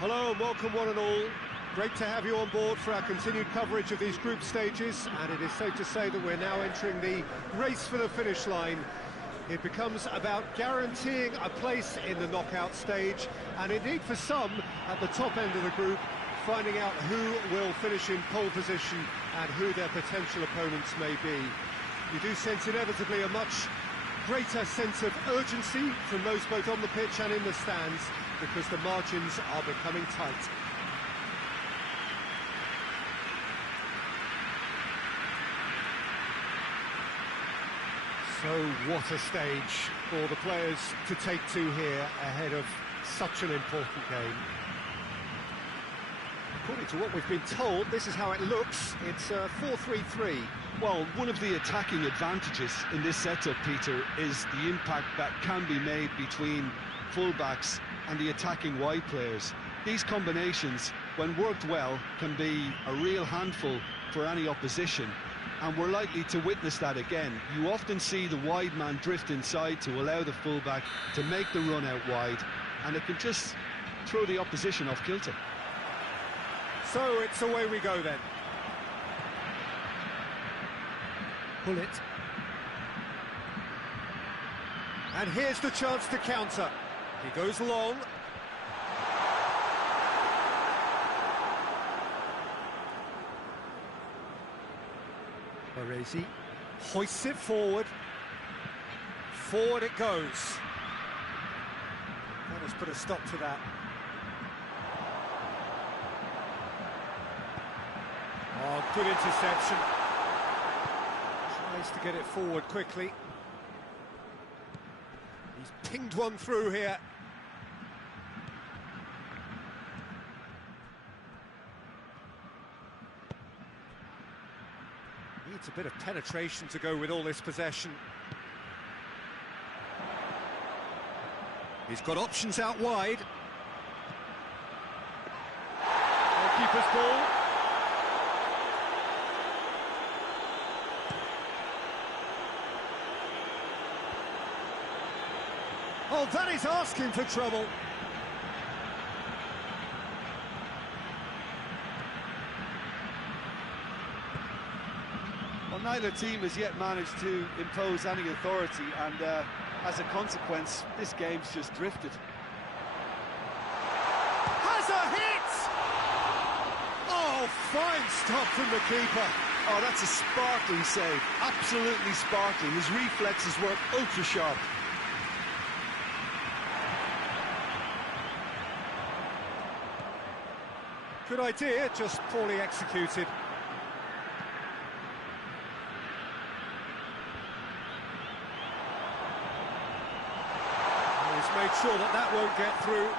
Hello and welcome one and all. Great to have you on board for our continued coverage of these group stages, and it is safe to say that we're now entering the race for the finish line. It becomes about guaranteeing a place in the knockout stage, and indeed for some at the top end of the group, finding out who will finish in pole position and who their potential opponents may be. You do sense inevitably a much greater sense of urgency from those both on the pitch and in the stands, because the margins are becoming tight. So what a stage for the players to take to here ahead of such an important game. According to what we've been told, this is how it looks. It's 4-3-3. Well, one of the attacking advantages in this setup, Peter, is the impact that can be made between fullbacks and the attacking wide players. These combinations, when worked well, can be a real handful for any opposition, and we're likely to witness that again. You often see the wide man drift inside to allow the fullback to make the run out wide, and it can just throw the opposition off kilter. So it's away we go then. Pull it. And here's the chance to counter. He goes long. Baresi hoists it forward. Forward it goes. That has put a stop to that. Oh, good interception. Tries to get it forward quickly. He's pinged one through here. Needs a bit of penetration to go with all this possession. He's got options out wide. Goalkeeper's ball. Oh, that is asking for trouble. Well, neither team has yet managed to impose any authority, and as a consequence, this game's just drifted. Has a hit! Oh, fine stop from the keeper. Oh, that's a sparkling save, absolutely sparkling. His reflexes work ultra sharp. Good idea, just poorly executed. He's made sure that that won't get through.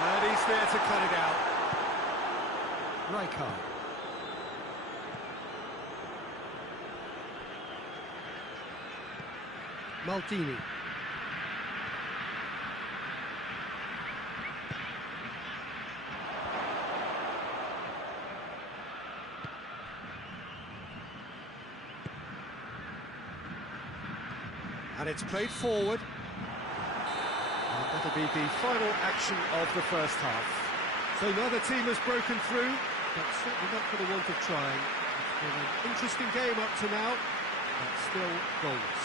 And he's there to cut it out. Rijkaard. Maldini. And it's played forward. And that'll be the final action of the first half. So neither team has broken through, but certainly not for the want of trying. It's been an interesting game up to now, but still goals.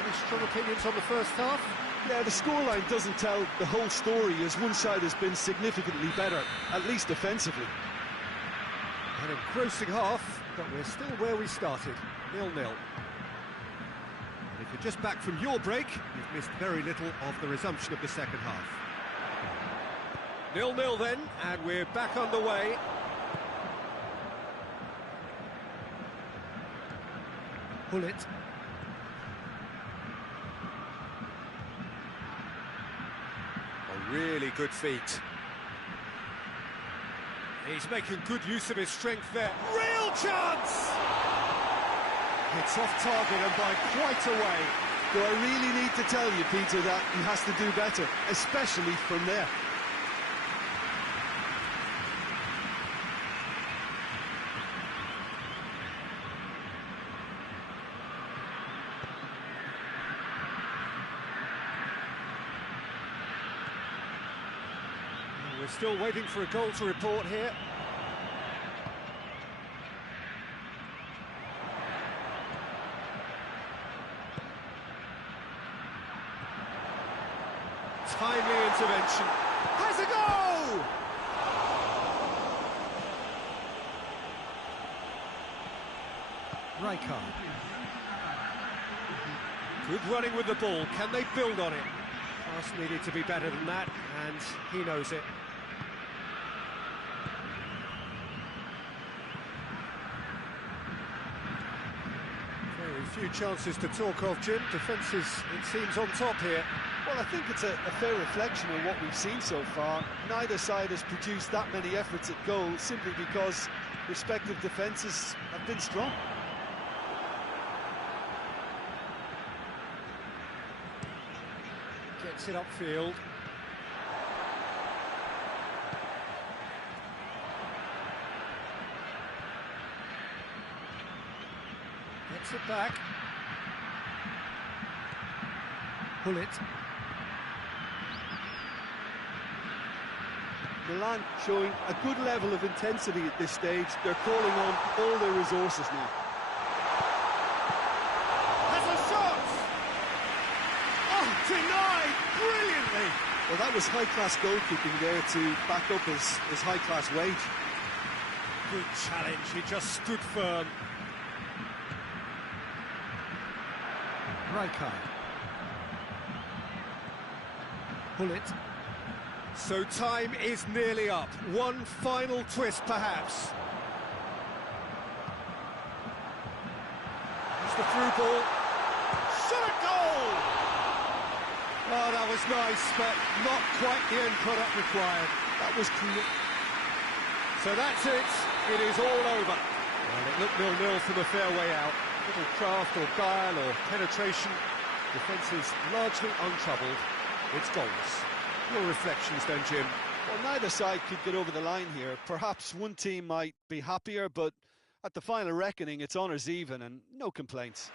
Any strong opinions on the first half? Yeah, the scoreline doesn't tell the whole story, as one side has been significantly better, at least defensively. An engrossing half, but we're still where we started, 0-0. If you're just back from your break, you've missed very little of the resumption of the second half. 0-0 then, and we're back underway. Pull it. A really good feat. He's making good use of his strength there. Real chance! It's off target and by quite a way. Do I really need to tell you, Peter, that he has to do better, especially from there? We're still waiting for a goal to report here. Timely intervention. Has a goal! KRAKOW. Good running with the ball. Can they build on it? Pass needed to be better than that, and he knows it. Very few chances to talk of, Jim. Defence is, it seems, on top here. Well, I think it's a fair reflection of what we've seen so far. Neither side has produced that many efforts at goal simply because respective defences have been strong. Gets it upfield. Gets it back. Pull it. Milan showing a good level of intensity at this stage. They're calling on all their resources now. Has a shot! Oh, denied brilliantly! Well, that was high-class goalkeeping there to back up his high-class wage. Good challenge, he just stood firm. KRAKOW. Pull it. So time is nearly up. One final twist, perhaps. It's the through ball. Shot a goal! Oh, that was nice, but not quite the end product required. That was clear. So that's it. It is all over. Well, it looked 0-0 from a fair way out. Little craft or guile or penetration. Defence is largely untroubled. It's goals. Your reflections then, Jim? Well, neither side could get over the line here. Perhaps one team might be happier, but at the final reckoning, it's honours even and no complaints.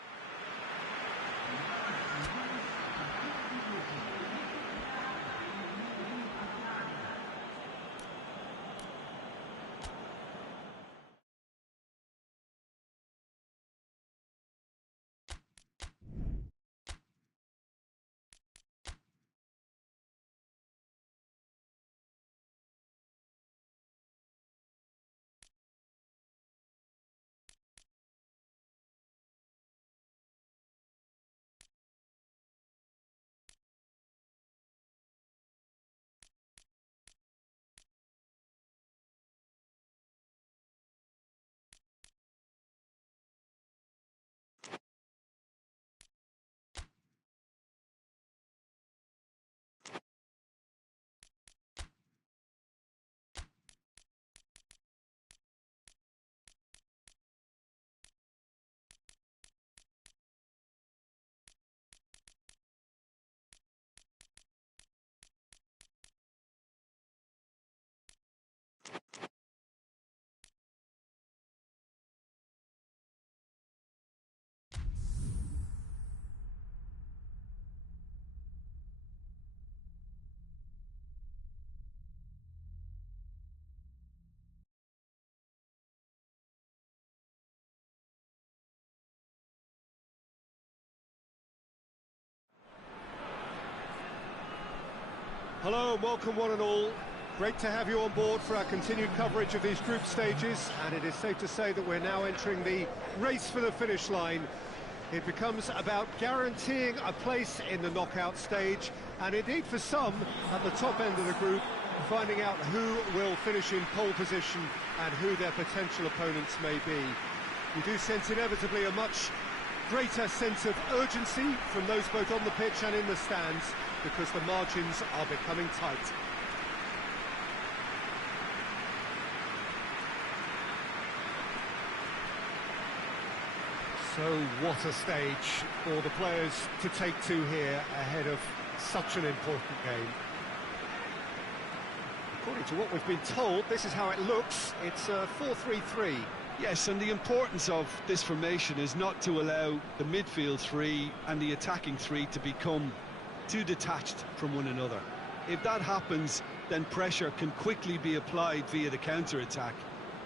Hello and welcome one and all. Great to have you on board for our continued coverage of these group stages, and it is safe to say that we're now entering the race for the finish line. It becomes about guaranteeing a place in the knockout stage, and indeed for some at the top end of the group, finding out who will finish in pole position and who their potential opponents may be. We do sense inevitably a much greater sense of urgency from those both on the pitch and in the stands, because the margins are becoming tight. So what a stage for the players to take to here ahead of such an important game. According to what we've been told, this is how it looks. It's a 4-3-3. Yes, and the importance of this formation is not to allow the midfield three and the attacking three to become too detached from one another. If that happens, then pressure can quickly be applied via the counter-attack,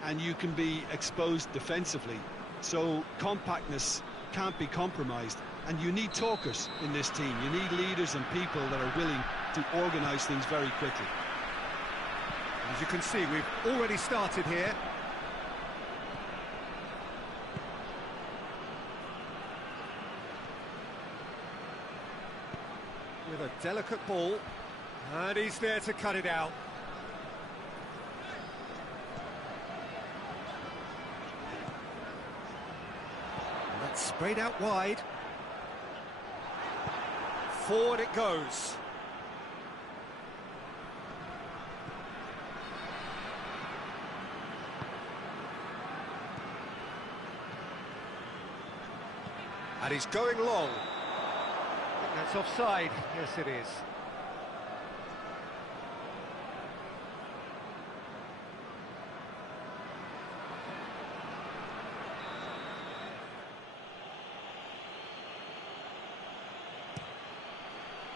and you can be exposed defensively. So compactness can't be compromised, and you need talkers in this team. You need leaders and people that are willing to organise things very quickly. As you can see, we've already started here. With a delicate ball, and he's there to cut it out. And that's sprayed out wide. Forward it goes. And he's going long. I think that's offside. Yes, it is.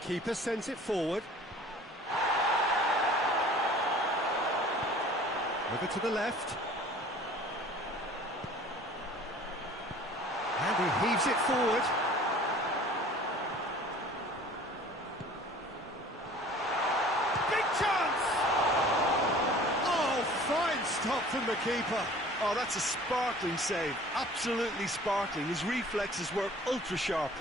Keeper sends it forward. Over to the left. And he heaves it forward. Big chance! Oh, fine stop from the keeper. Oh, that's a sparkling save. Absolutely sparkling. His reflexes were ultra-sharp.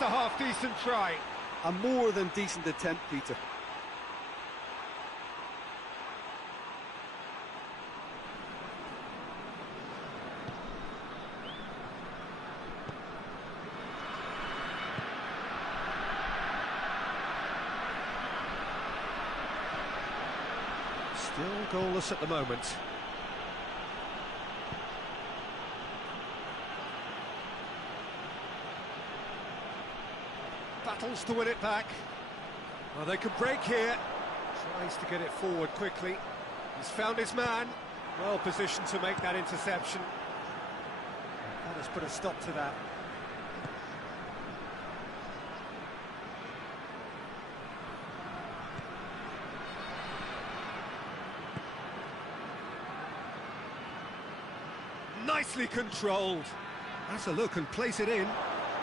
A half-decent try. A more than decent attempt, Peter. Still goalless at the moment. Battles to win it back. Well, they can break here. Tries to get it forward quickly. He's found his man. Well positioned to make that interception. That has put a stop to that. Nicely controlled. That's a look and place it in.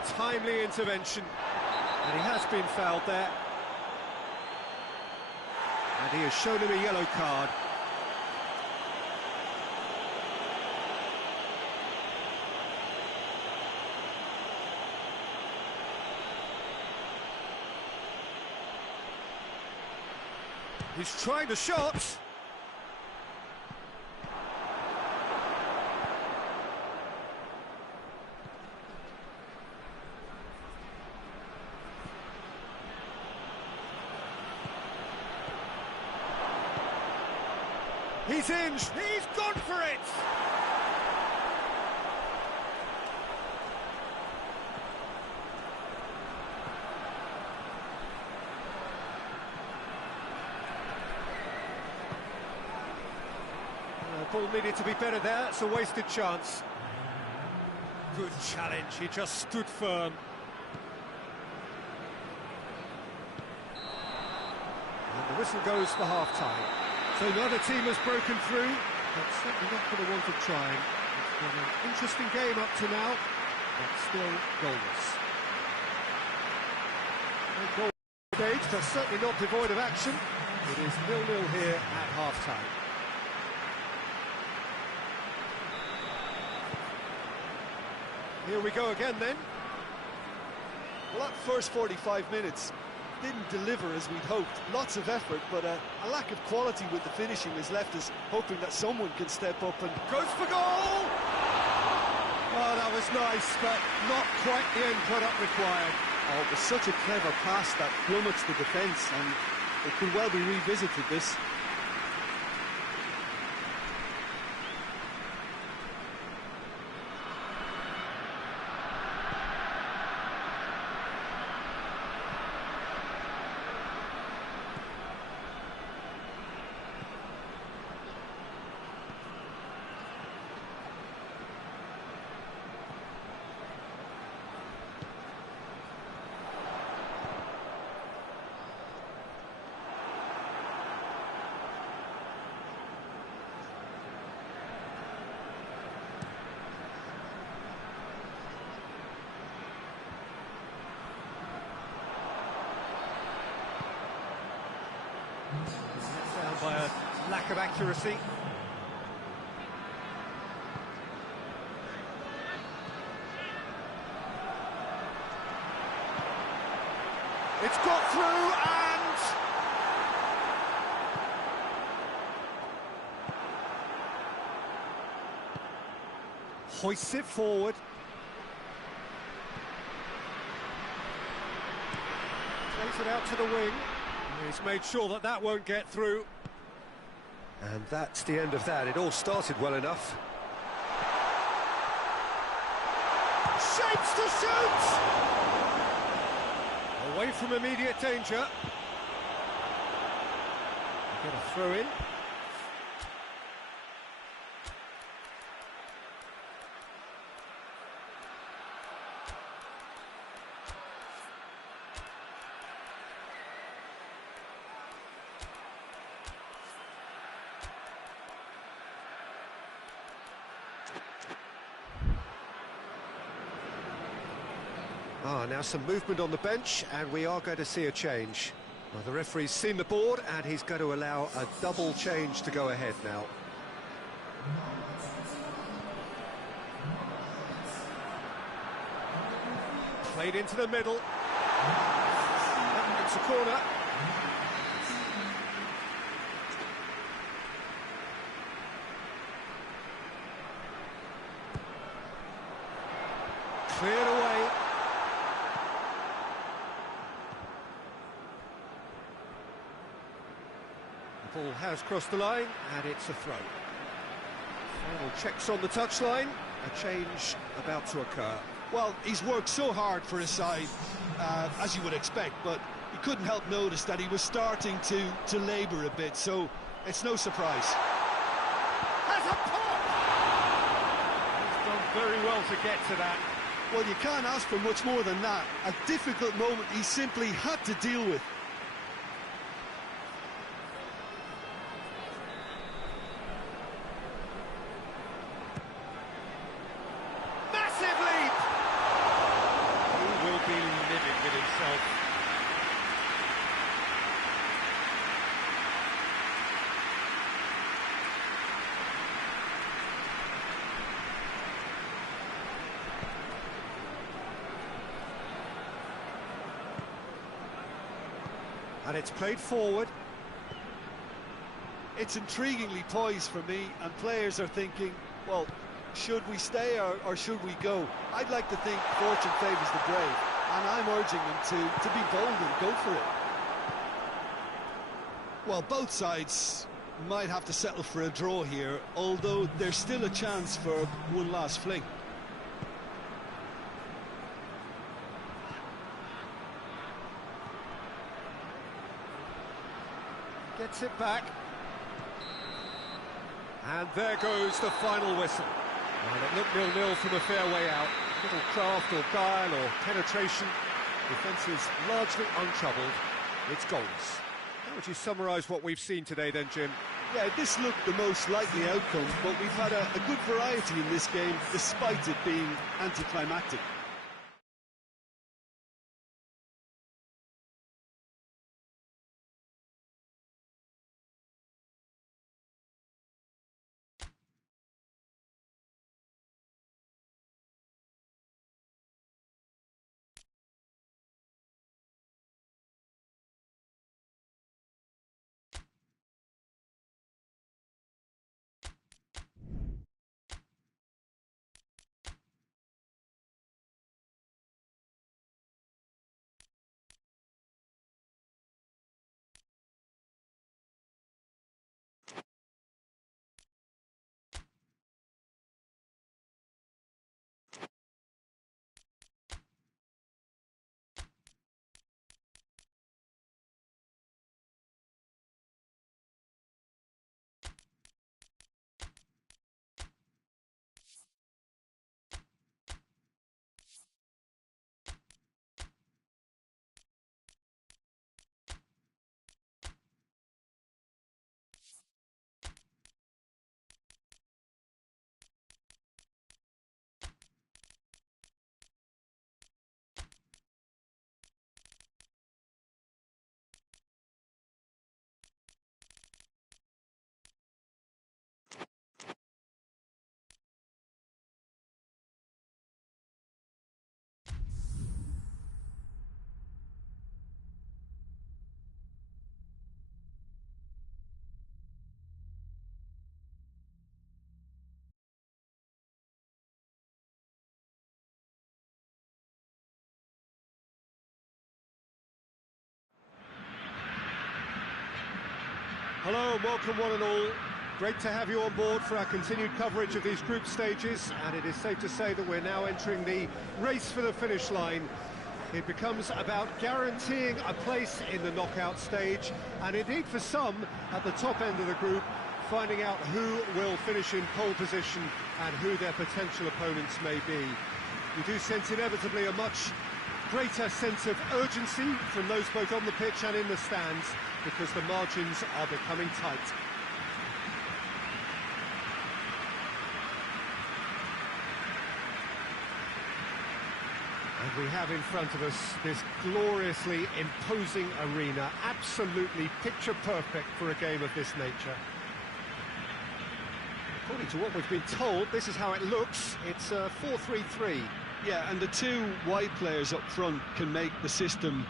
Timely intervention. And he has been fouled there. And he has shown him a yellow card. He's trying the shot. He's in, he's gone for it! Ball needed to be better there, it's a wasted chance. Good challenge, he just stood firm. And the whistle goes for half-time. So neither team has broken through, but certainly not for the want of trying. It's been an interesting game up to now, but still goalless. No goal stage, but certainly not devoid of action. It is 0-0 here at half-time. Here we go again then. Well, that first 45 minutes didn't deliver as we'd hoped. Lots of effort, but a lack of quality with the finishing has left us hoping that someone can step up and... Goes for goal! Oh, that was nice, but not quite the end product required. Oh, it was such a clever pass that plummets the defence, and it could well be revisited, this. accuracy. It's got through and... hoists it forward. Plays it out to the wing. He's made sure that that won't get through. And that's the end of that. It all started well enough. Shapes to shoot! Away from immediate danger. Get a throw in. Now some movement on the bench, and we are going to see a change. Well, the referee's seen the board, and he's going to allow a double change to go ahead now. Played into the middle. It's a corner. Cleared away. The ball has crossed the line, and it's a throw. Final checks on the touchline. A change about to occur. Well, he's worked so hard for his side, as you would expect, but you couldn't help notice that he was starting to labour a bit, so it's no surprise. Has a pop! He's done very well to get to that. Well, you can't ask for much more than that. A difficult moment he simply had to deal with. And it's played forward. It's intriguingly poised for me, and players are thinking, well, should we stay or should we go? I'd like to think fortune favours the brave, and I'm urging them to be bold and go for it. Well, both sides might have to settle for a draw here, although there's still a chance for one last fling. Gets it back. And there goes the final whistle. And it looked 0-0 from a fair way out. Little craft or guile or penetration. Defence is largely untroubled. It's goals. How would you summarise what we've seen today then, Jim? Yeah, this looked the most likely outcome, but we've had a good variety in this game, despite it being anticlimactic. Hello and welcome one and all. Great to have you on board for our continued coverage of these group stages, and it is safe to say that we're now entering the race for the finish line. It becomes about guaranteeing a place in the knockout stage, and indeed for some at the top end of the group, finding out who will finish in pole position and who their potential opponents may be. We do sense inevitably a much greater sense of urgency from those both on the pitch and in the stands, because the margins are becoming tight. And we have in front of us this gloriously imposing arena, absolutely picture perfect for a game of this nature. According to what we've been told, this is how it looks. It's 4-3-3. Yeah, and the two wide players up front can make the system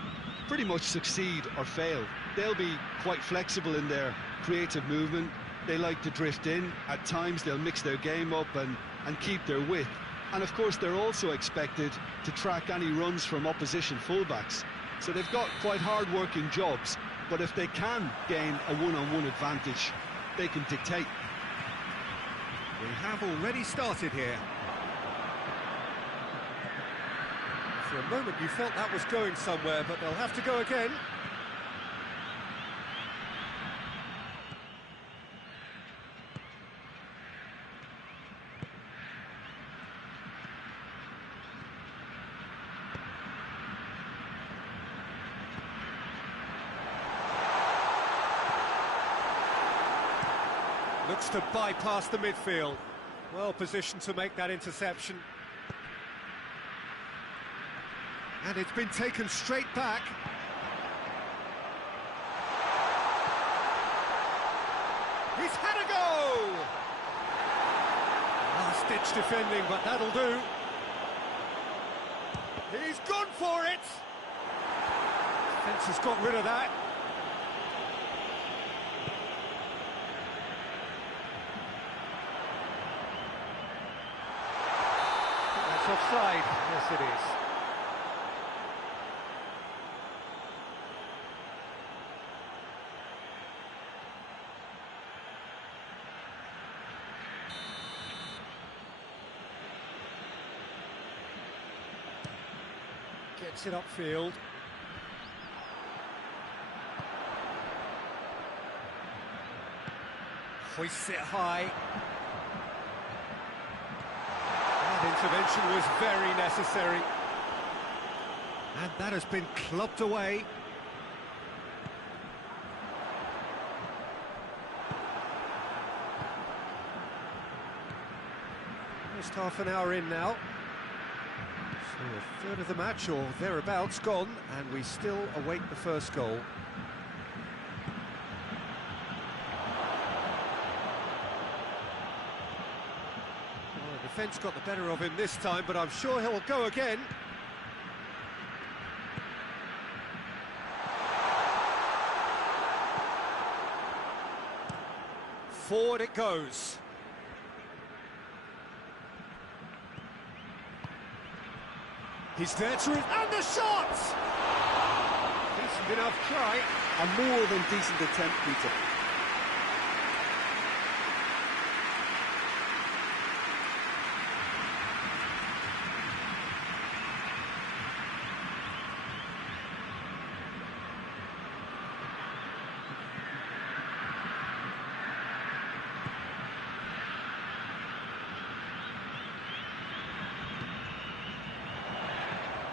pretty much succeed or fail. They'll be quite flexible in their creative movement. They like to drift in. At times they'll mix their game up and keep their width. And of course they're also expected to track any runs from opposition fullbacks. So they've got quite hard-working jobs, but if they can gain a one-on-one advantage, they can dictate. We have already started here. For a moment you felt that was going somewhere, but they'll have to go again. Looks to bypass the midfield. Well positioned to make that interception. And it's been taken straight back. He's had a go! Last-ditch defending, but that'll do. He's gone for it! Defence has got rid of that. That's offside. Yes, it is. Gets it upfield. Hoists it high. That intervention was very necessary. And that has been clubbed away. Almost half an hour in now. So a third of the match, or thereabouts, gone, and we still await the first goal. Well, the defence got the better of him this time, but I'm sure he'll go again. Forward it goes. He's there to... and the shot! Decent enough try. A more than decent attempt, Peter.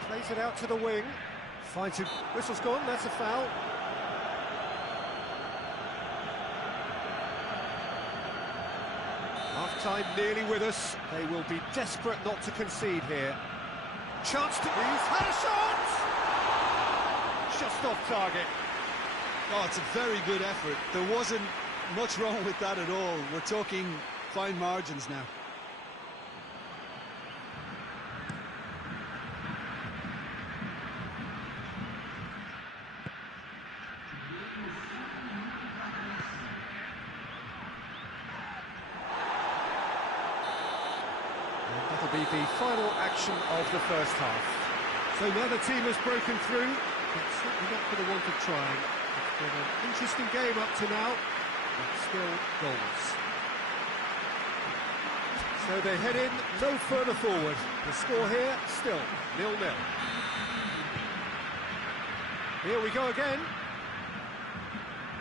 Plays it out to the wing. Finds him. Whistle's gone, that's a foul. Half-time nearly with us. They will be desperate not to concede here. Chance to... he's had a shot! Just off target. Oh, it's a very good effort. There wasn't much wrong with that at all. We're talking fine margins now. That'll be the final action of the first half. So now the team has broken through, but certainly not for the want of trying. It's been an interesting game up to now. but still goals. So they head in no further forward. The score here, still 0-0. Here we go again.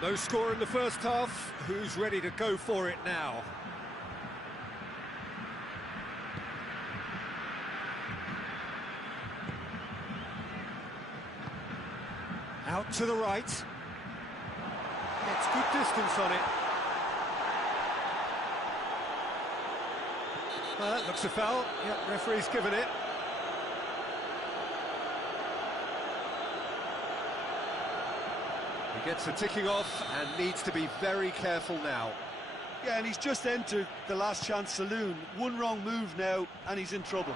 No score in the first half. Who's ready to go for it now? Out to the right. Gets good distance on it. Looks a foul. Yeah, referee's given it. He gets the ticking off and needs to be very careful now. Yeah, and he's just entered the last chance saloon. One wrong move now, and he's in trouble.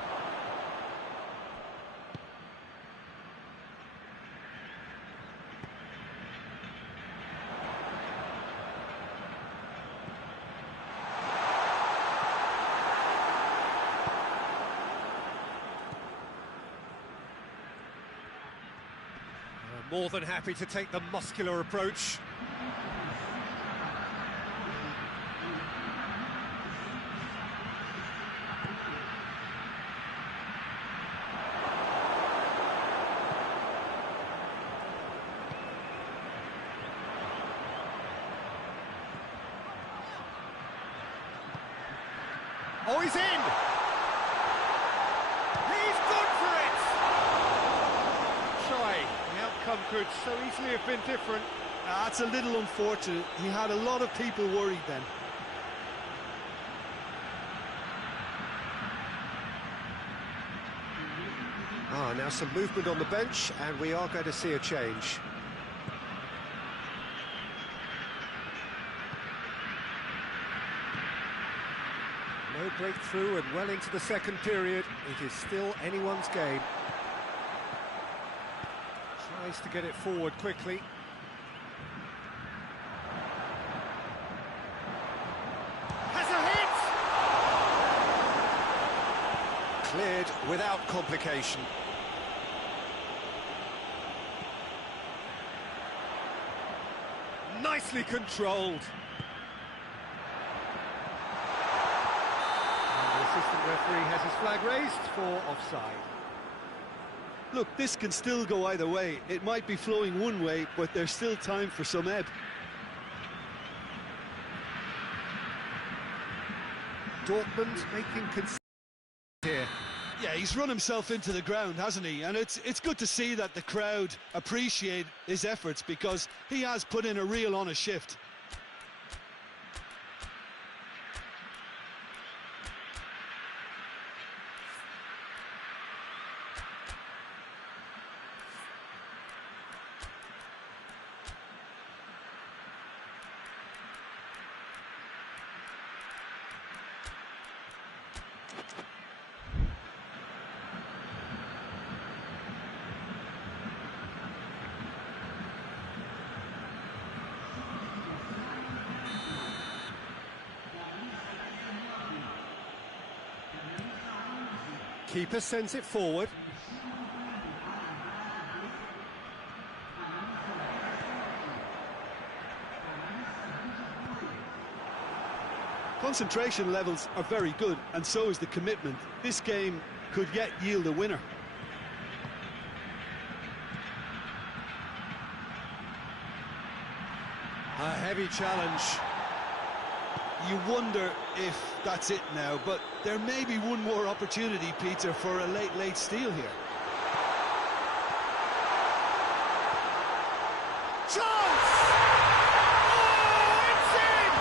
More than happy to take the muscular approach. Oh, he's in! He's good for it! Try. The outcome could so easily have been different. That's a little unfortunate. He had a lot of people worried then. Now some movement on the bench, and we are going to see a change. No breakthrough and well into the second period. It is still anyone's game. Tries to get it forward quickly. Has a hit! Cleared without complication. Nicely controlled. The assistant referee has his flag raised for offside. Look, this can still go either way. It might be flowing one way, but there's still time for some ebb. Dortmund making concessions here. Yeah, he's run himself into the ground, hasn't he? And it's good to see that the crowd appreciate his efforts, because he has put in a real honest shift. Keeper sends it forward. Concentration levels are very good, and so is the commitment. This game could yet yield a winner. A heavy challenge. You wonder if that's it now, but there may be one more opportunity, Peter, for a late steal here. Chance! Oh, it's in!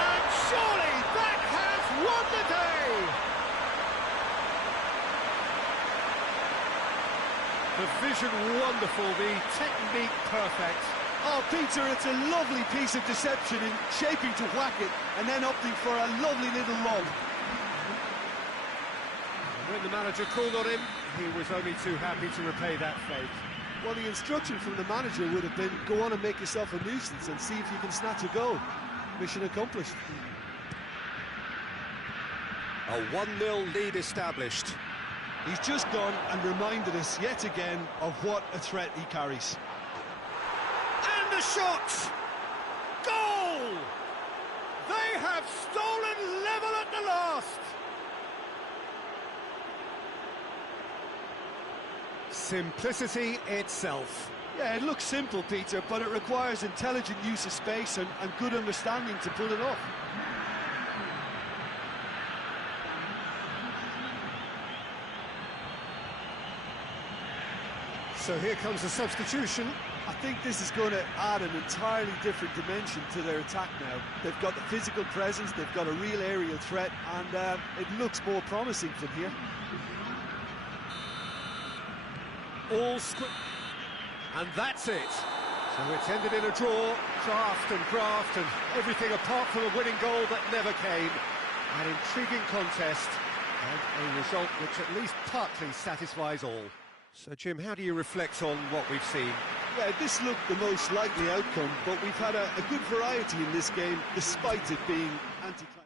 And surely that has won the day! The vision wonderful, the technique perfect. Oh, Peter, it's a lovely piece of deception in shaping to whack it and then opting for a lovely little lob. When the manager called on him, he was only too happy to repay that fate. Well, the instruction from the manager would have been, go on and make yourself a nuisance and see if you can snatch a goal. Mission accomplished. A 1-0 lead established. He's just gone and reminded us yet again of what a threat he carries. And the shot! Goal! Simplicity itself. Yeah, it looks simple, Peter, but it requires intelligent use of space and good understanding to pull it off. So here comes the substitution. I think this is going to add an entirely different dimension to their attack now. They've got the physical presence, they've got a real aerial threat, and it looks more promising from here. And that's it. So it's ended in a draw, graft and everything apart from a winning goal that never came. An intriguing contest and a result which at least partly satisfies all. So Jim, how do you reflect on what we've seen? Yeah, this looked the most likely outcome, but we've had a good variety in this game, despite it being anti-climactic.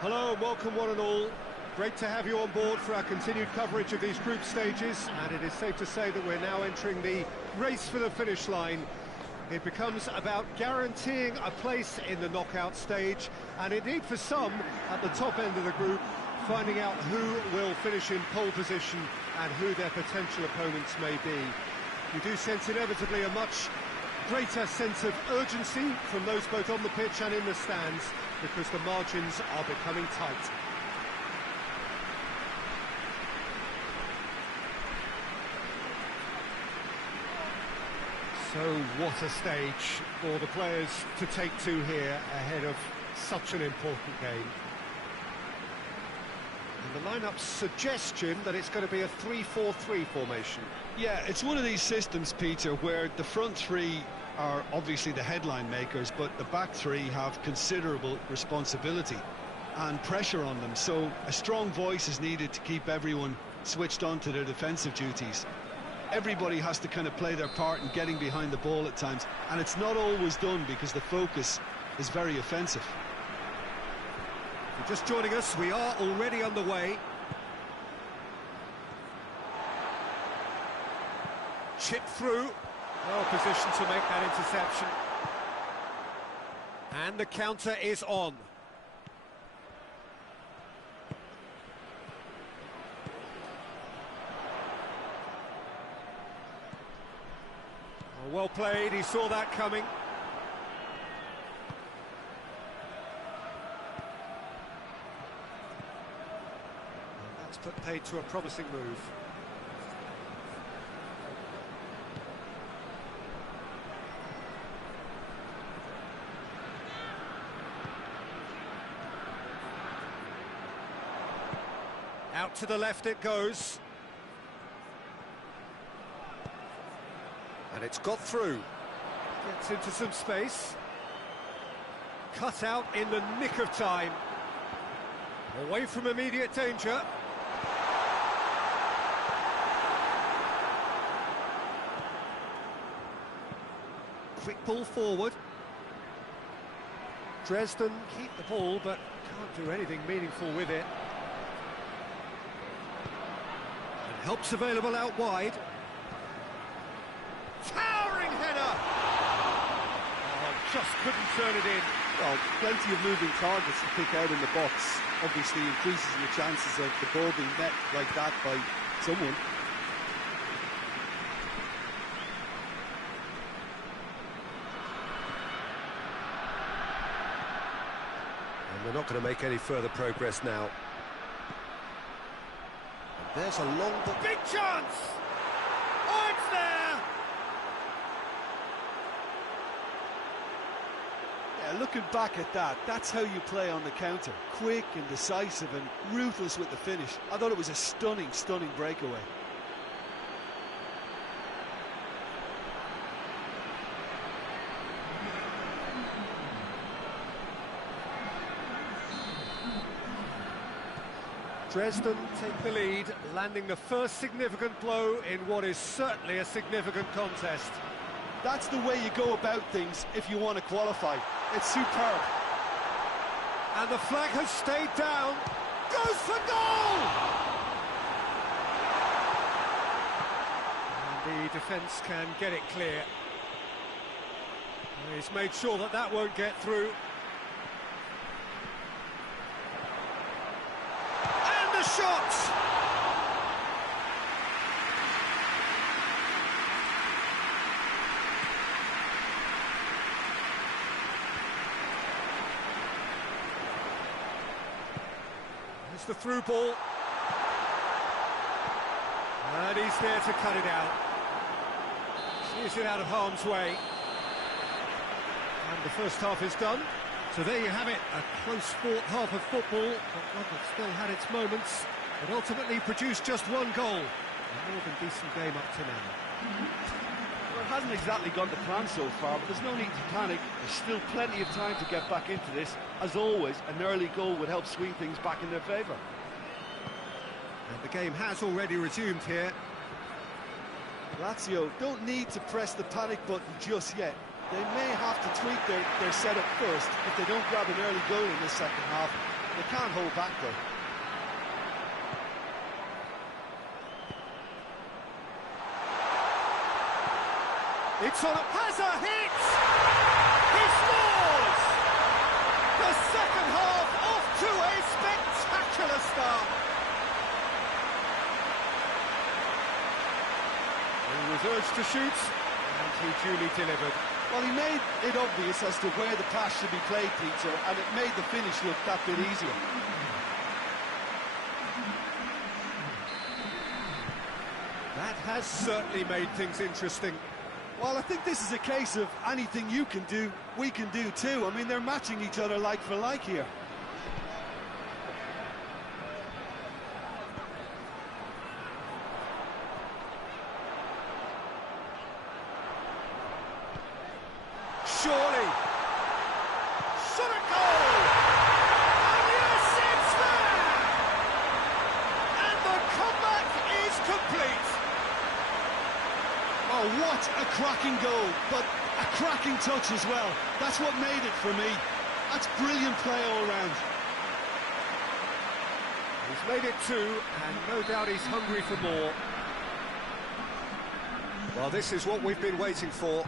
Hello and welcome one and all. Great to have you on board for our continued coverage of these group stages, and it is safe to say that we're now entering the race for the finish line. It becomes about guaranteeing a place in the knockout stage, and indeed for some at the top end of the group, finding out who will finish in pole position and who their potential opponents may be. You do sense inevitably a much greater sense of urgency from those both on the pitch and in the stands, because the margins are becoming tight. So what a stage for the players to take to here ahead of such an important game. And the lineup's suggestion that it's going to be a 3-4-3 formation. Yeah, it's one of these systems, Peter, where the front three are obviously the headline makers, but the back three have considerable responsibility and pressure on them. So a strong voice is needed to keep everyone switched on to their defensive duties. Everybody has to kind of play their part in getting behind the ball at times, and it's not always done because the focus is very offensive. If you're just joining us, we are already underway. Chip through. Well positioned to make that interception. And the counter is on. Well played, he saw that coming. And that's put paid to a promising move. Out to the left it goes. And it's got through. Gets into some space. Cut out in the nick of time. Away from immediate danger. Quick ball forward. Dresden keep the ball, but can't do anything meaningful with it. And help's available out wide. Towering header! Oh, just couldn't turn it in. Well, plenty of moving targets to pick out in the box. Obviously increases your chances of the ball being met like that by someone. And they're not going to make any further progress now. And there's a long... Big chance! Oh, it's there! Yeah, looking back at that, that's how you play on the counter. Quick and decisive and ruthless with the finish. I thought it was a stunning, stunning breakaway. Dresden take the lead, landing the first significant blow in what is certainly a significant contest. That's the way you go about things if you want to qualify. It's superb. And the flag has stayed down. Goes for goal! And the defence can get it clear. He's made sure that that won't get through. Shot! There's the through ball. And he's there to cut it out. Sees it out of harm's way. And the first half is done. So there you have it, a close-fought half of football, but one that still had its moments, but ultimately produced just one goal. A more than decent game up to now. Well, it hasn't exactly gone to plan so far, but there's no need to panic. There's still plenty of time to get back into this. As always, an early goal would help swing things back in their favour. And the game has already resumed here. Lazio don't need to press the panic button just yet. They may have to tweak their setup first if they don't grab an early goal in this second half. They can't hold back though. It's on a Hazard hits! He scores! The second half off to a spectacular start. He was urged to shoot, and he duly delivered. Well, he made it obvious as to where the pass should be played, Peter, and it made the finish look that bit easier. That has certainly made things interesting. Well, I think this is a case of anything you can do, we can do too. I mean, they're matching each other like for like here. Surely. Shot a goal! And yes, it's there! And the comeback is complete. Oh, what a cracking goal, but a cracking touch as well. That's what made it for me. That's brilliant play all round. He's made it two, and no doubt he's hungry for more. Well, this is what we've been waiting for.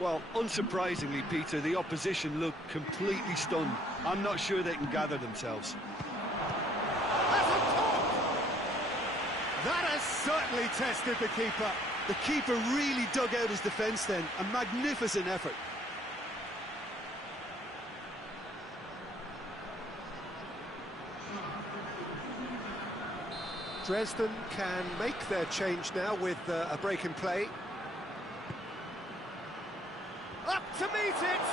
Well, unsurprisingly, Peter, the opposition look completely stunned. I'm not sure they can gather themselves. That's a top! That has certainly tested the keeper. The keeper really dug out his defence then. A magnificent effort. Dresden can make their change now with a break in play. Up to meet it!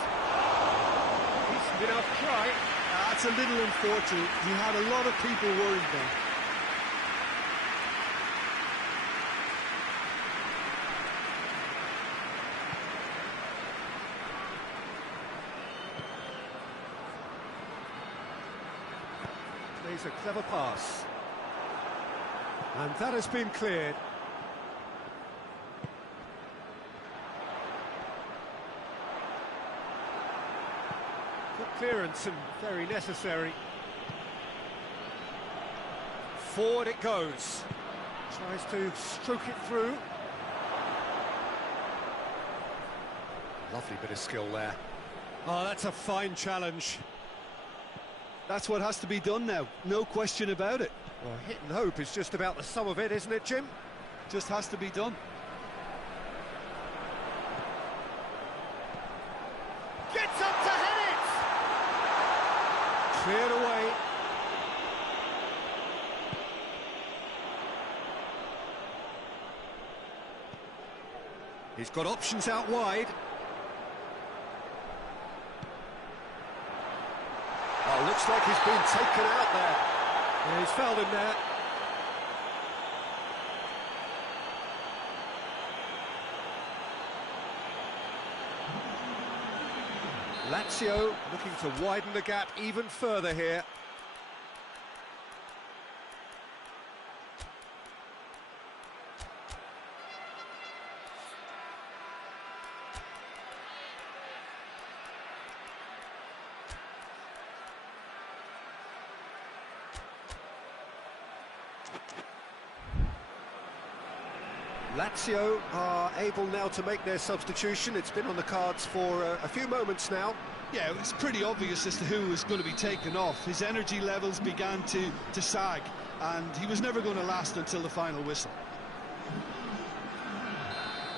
Decent enough try. That's a little unfortunate. He had a lot of people worried then. Plays a clever pass. And that has been cleared. Good clearance and very necessary. Forward it goes. Tries to stroke it through. Lovely bit of skill there. Oh, that's a fine challenge. That's what has to be done now, no question about it. Well, hit and hope is just about the sum of it, isn't it, Jim? Just has to be done. Gets up to head it! Cleared away. He's got options out wide. Oh, looks like he's been taken out there. Yeah, he's fouled him there. Lazio looking to widen the gap even further here. Lazio are able now to make their substitution. It's been on the cards for a few moments now. Yeah, it's pretty obvious as to who was going to be taken off. His energy levels began to sag, and he was never going to last until the final whistle.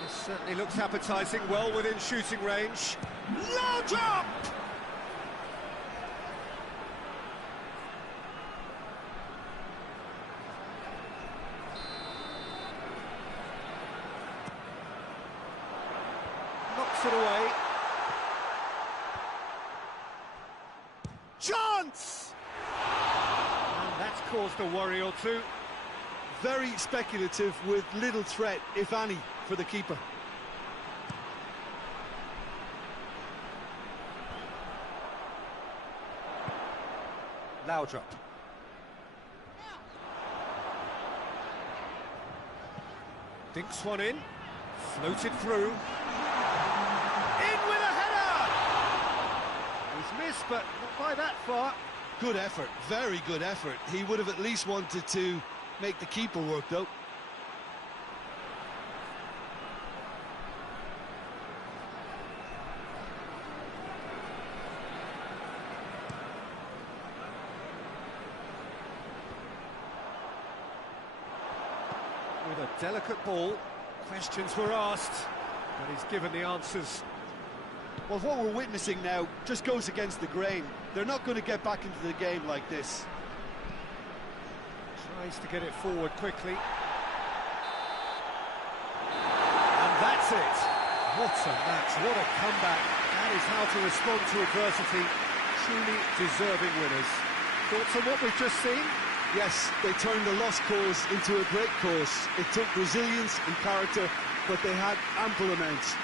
This certainly looks appetising, well within shooting range. Low drop! Knocks it away. Chance! And that's caused a worry or two. Very speculative with little threat, if any, for the keeper. Laudrup. Dinks one in, floated through. In with a header! He's missed, but not by that far. Good effort, very good effort. He would have at least wanted to make the keeper work, though. With a delicate ball, questions were asked, but he's given the answers. Well, what we're witnessing now just goes against the grain. They're not going to get back into the game like this. Tries to get it forward quickly. And that's it. What a match, what a comeback. That is how to respond to adversity. Truly deserving winners. Thoughts on what we've just seen? Yes, they turned a lost cause into a great cause. It took resilience and character, but they had ample amounts.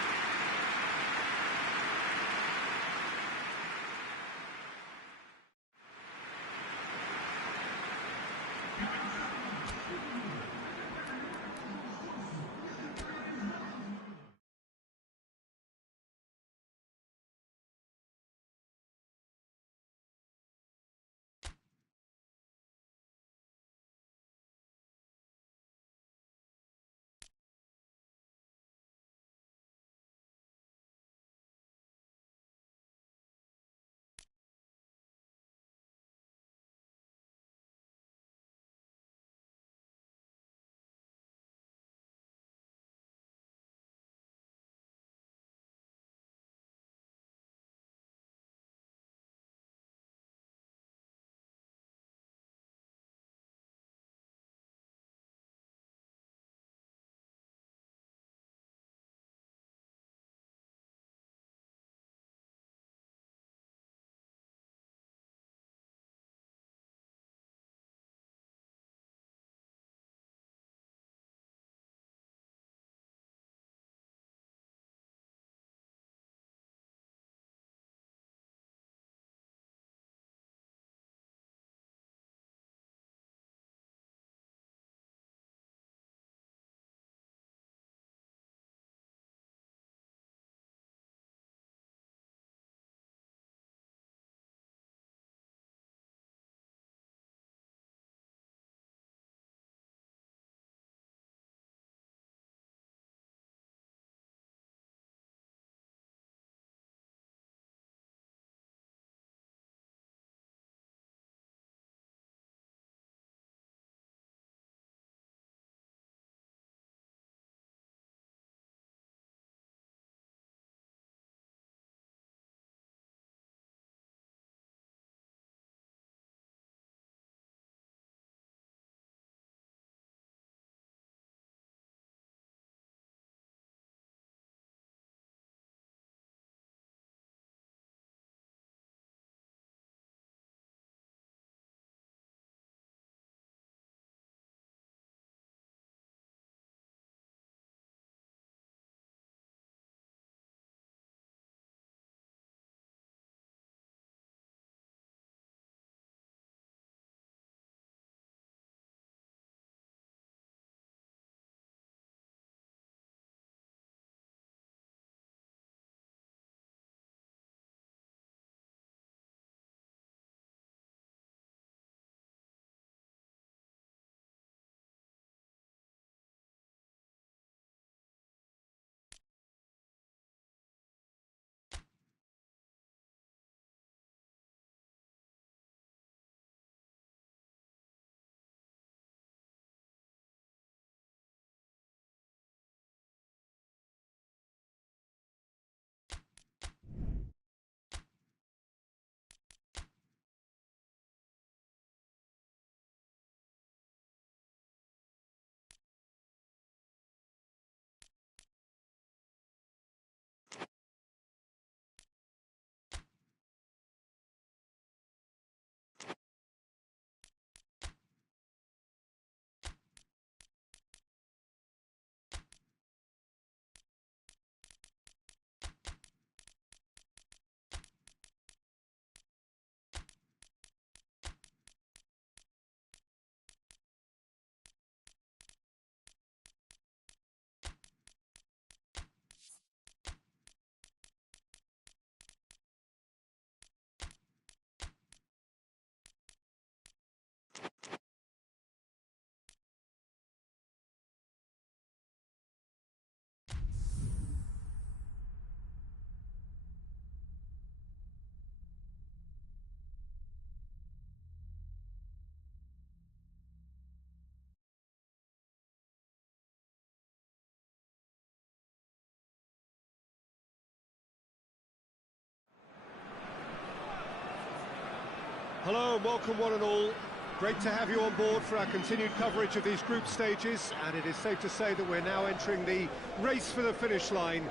Hello and welcome one and all. Great to have you on board for our continued coverage of these group stages, and it is safe to say that we're now entering the race for the finish line.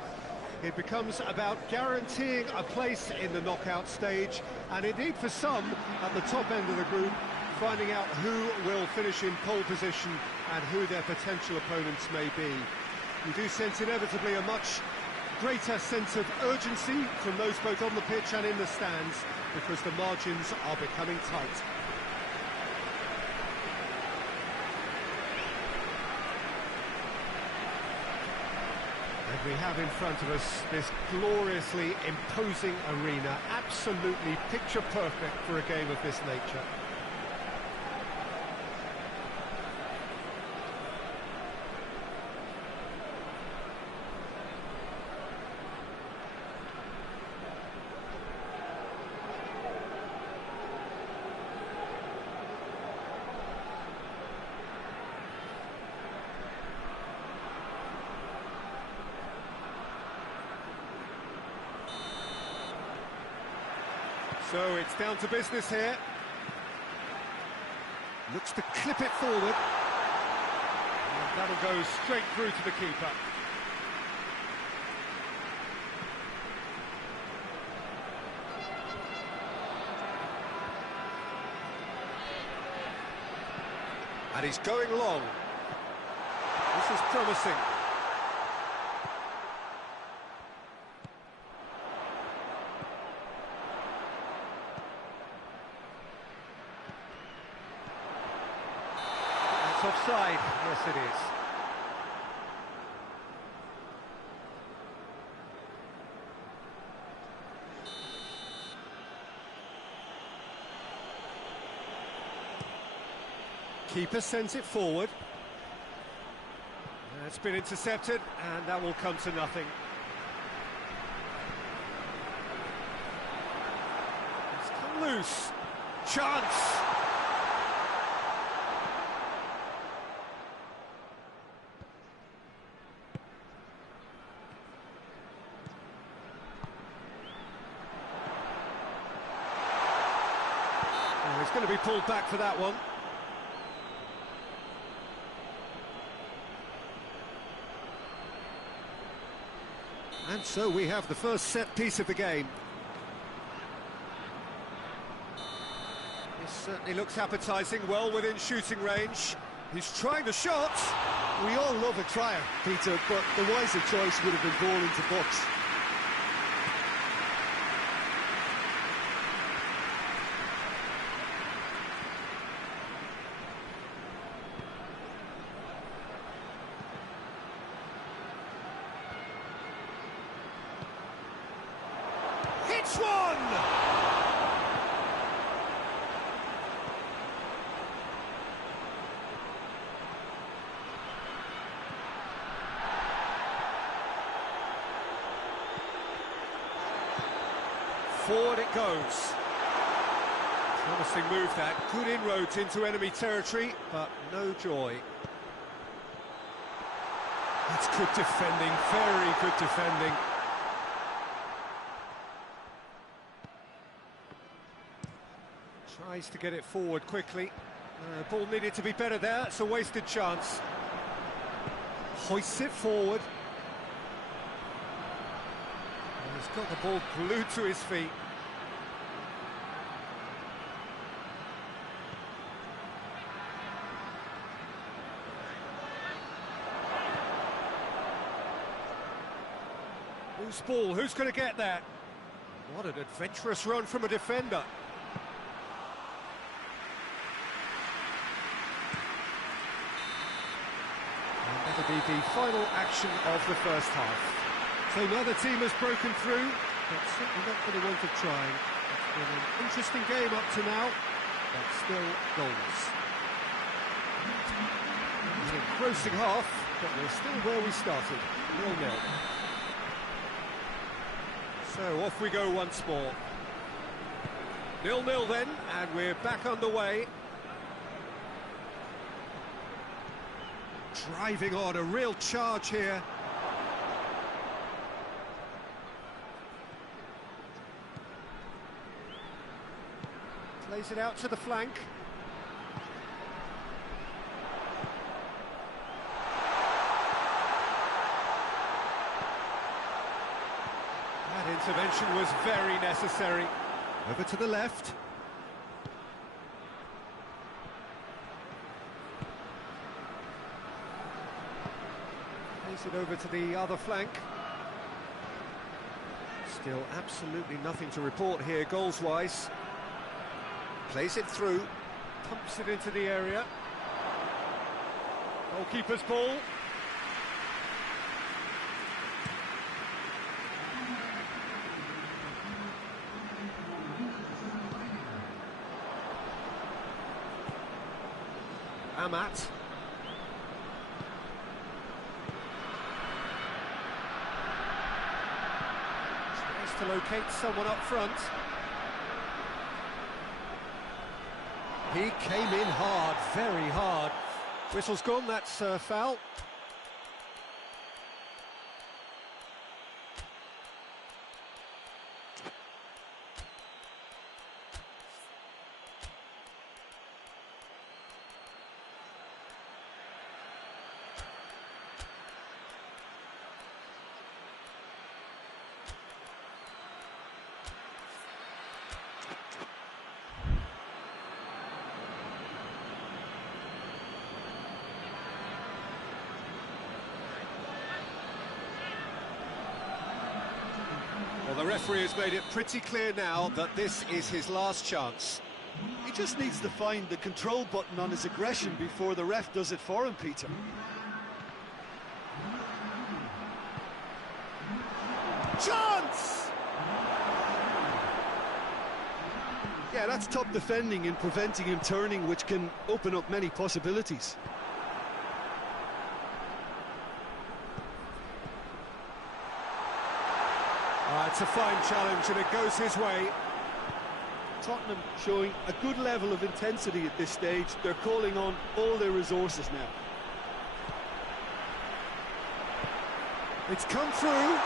It becomes about guaranteeing a place in the knockout stage, and indeed for some at the top end of the group, finding out who will finish in pole position and who their potential opponents may be. We do sense inevitably a much greater sense of urgency from those both on the pitch and in the stands, because the margins are becoming tight. And we have in front of us this gloriously imposing arena, absolutely picture perfect for a game of this nature. So it's down to business here. Looks to clip it forward. And that'll go straight through to the keeper. And he's going long. This is promising. Offside, yes it is. Keeper sends it forward. It's been intercepted, and that will come to nothing. It's come loose. Chance! He's going to be pulled back for that one. And so we have the first set piece of the game. This certainly looks appetising, well within shooting range. He's trying the shot. We all love a trier, Peter, but the wiser choice would have been ball into box. One! Forward it goes. Promising move that. Good inroads into enemy territory, but no joy. That's good defending, very good defending. Tries to get it forward quickly. Ball needed to be better there. It's a wasted chance. Hoists it forward. And he's got the ball glued to his feet. Loose ball. Who's going to get that? What an adventurous run from a defender. Be the final action of the first half. So neither team has broken through, but certainly not for the want of trying. It's been an interesting game up to now, but still goalless. An engrossing half, but we're still where we started, 0-0. So off we go once more. 0-0 then, and we're back underway. Driving on, a real charge here. Plays it out to the flank. That intervention was very necessary. Over to the left. Plays it over to the other flank. Still absolutely nothing to report here goals-wise. Plays it through, pumps it into the area. Goalkeeper's ball. Amat. Tries to locate someone up front. He came in hard, very hard. Whistle's gone, that's foul. Well, the referee has made it pretty clear now that this is his last chance. He just needs to find the control button on his aggression before the ref does it for him, Peter. Chance! Yeah, that's top defending and preventing him turning, which can open up many possibilities. It's a fine challenge and it goes his way. Tottenham showing a good level of intensity at this stage. They're calling on all their resources now. It's come through.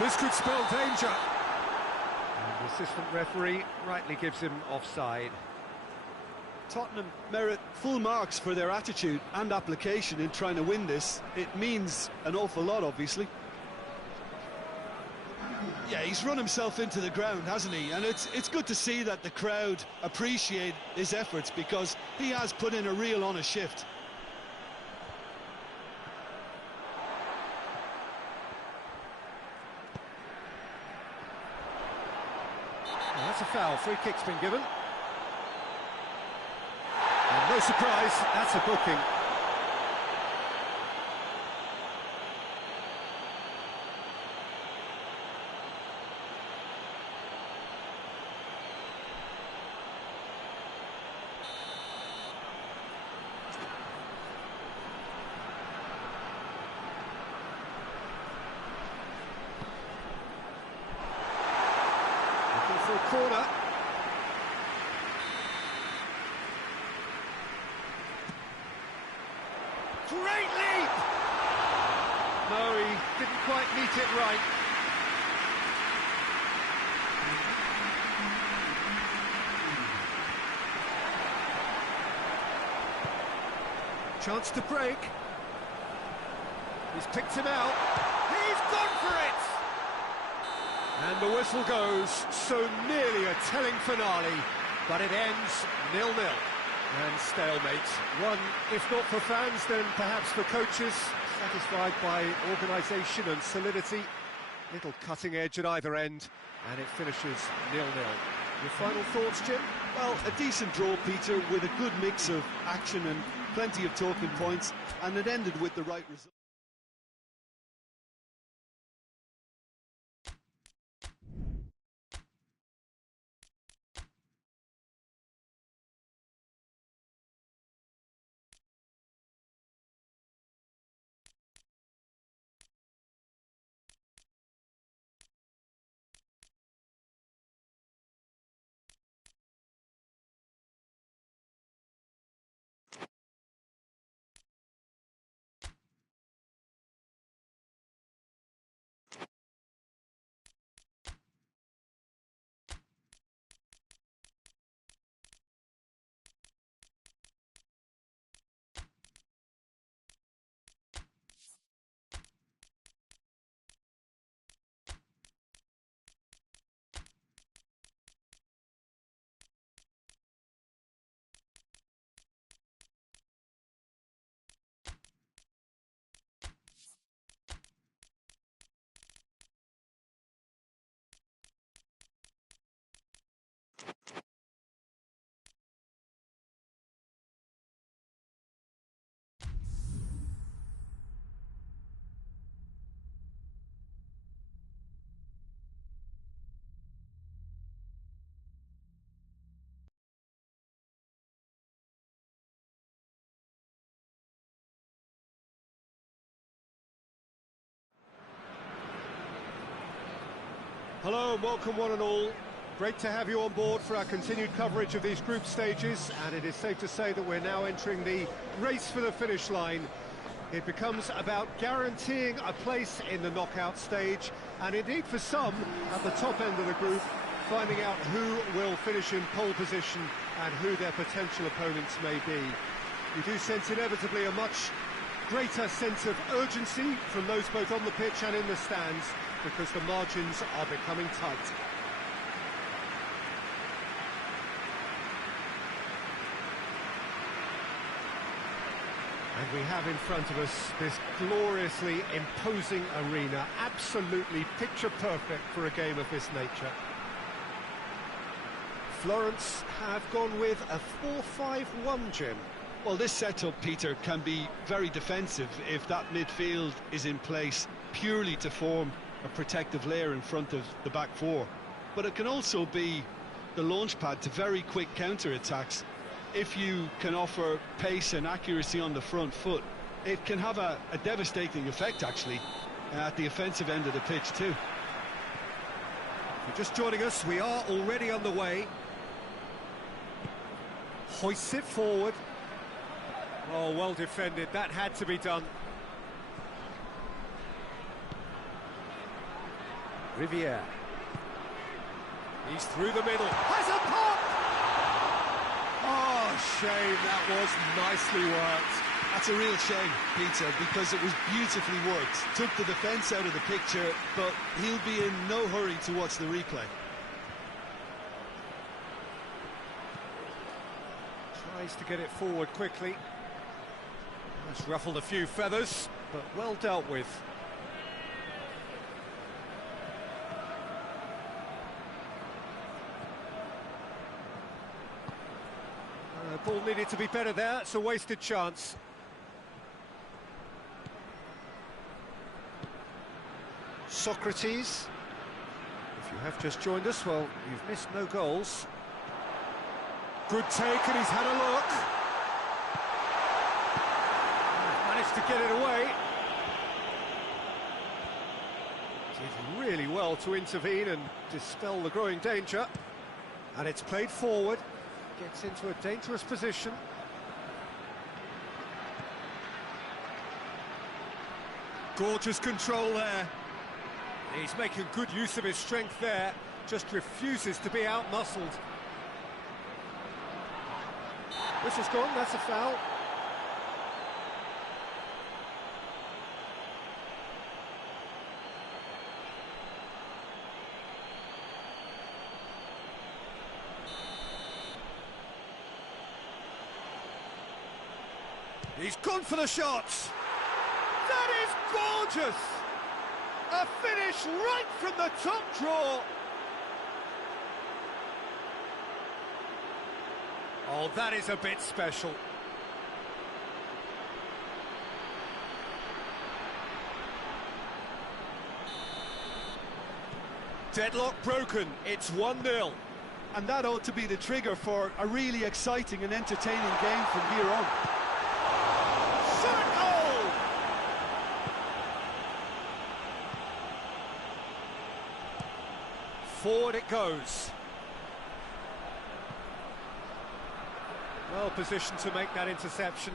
This could spell danger. And the assistant referee rightly gives him offside. Tottenham merit full marks for their attitude and application in trying to win this. It means an awful lot, obviously. Yeah, he's run himself into the ground, hasn't he? And it's good to see that the crowd appreciate his efforts, because he has put in a real honest shift. Well, that's a foul. Free kick's been given. And no surprise, that's a booking. Looking for a corner. Great leap! No, he didn't quite meet it right. Chance to break. He's picked him out. He's gone for it! And the whistle goes. So nearly a telling finale, but it ends 0-0. And stalemate. One, if not for fans, then perhaps for coaches, satisfied by organisation and solidity. Little cutting edge at either end, and it finishes 0-0. Your final thoughts, Jim? Well, a decent draw, Peter, with a good mix of action and plenty of talking points, and it ended with the right result. Hello and welcome one and all. Great to have you on board for our continued coverage of these group stages, and it is safe to say that we're now entering the race for the finish line. It becomes about guaranteeing a place in the knockout stage, and indeed for some, at the top end of the group, finding out who will finish in pole position and who their potential opponents may be. You do sense inevitably a much greater sense of urgency from those both on the pitch and in the stands, because the margins are becoming tight. And we have in front of us this gloriously imposing arena, absolutely picture perfect for a game of this nature. Florence have gone with a 4-5-1, Jim. Well, this setup, Peter, can be very defensive if that midfield is in place purely to form a protective layer in front of the back four. But it can also be the launchpad to very quick counter-attacks. If you can offer pace and accuracy on the front foot, it can have a devastating effect, actually, at the offensive end of the pitch, too. If you're just joining us, we are already underway. Hoists it forward. Oh, well defended. That had to be done. Riviere. He's through the middle. Has a pop! Oh, shame. That was nicely worked. That's a real shame, Peter, because it was beautifully worked. Took the defence out of the picture, but he'll be in no hurry to watch the replay. Tries to get it forward quickly. That's ruffled a few feathers, but well dealt with. Ball needed to be better there. It's a wasted chance. Socrates. If you have just joined us, well, you've missed no goals. Good take, and he's had a look. Managed to get it away. Did really well to intervene and dispel the growing danger. And it's played forward. Gets into a dangerous position. Gorgeous control there. He's making good use of his strength there. Just refuses to be out-muscled. Whistle's gone, that's a foul. He's gone for the shots. That is gorgeous. A finish right from the top draw. Oh, that is a bit special. Deadlock broken. It's 1-0. And that ought to be the trigger for a really exciting and entertaining game from here on. Forward it goes. Well positioned to make that interception.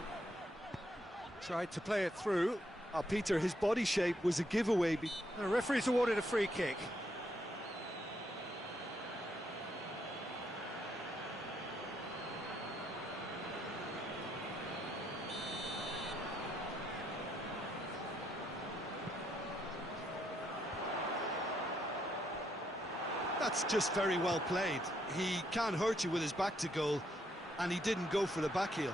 Tried to play it through. Oh, Peter, his body shape was a giveaway. The referee's awarded a free kick. That's just very well played. He can't hurt you with his back to goal, and he didn't go for the back heel.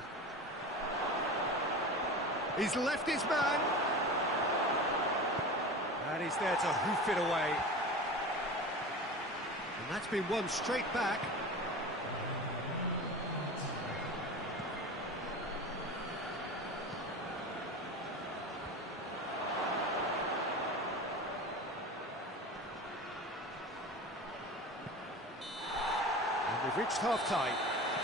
He's left his man. And he's there to hoof it away. And that's been won straight back. We've reached half-time.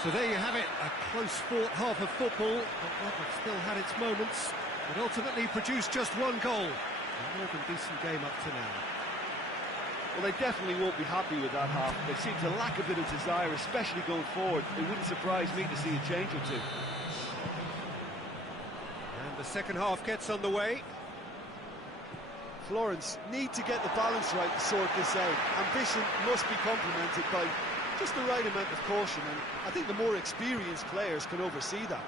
So there you have it, a close-fought half of football, but one that still had its moments, but ultimately produced just one goal. A more than decent game up to now. Well, they definitely won't be happy with that half. They seem to lack a bit of desire, especially going forward. It wouldn't surprise me to see a change or two. And the second half gets underway. Florence need to get the balance right to sort this out. Ambition must be complemented by just the right amount of caution, and I think the more experienced players can oversee that.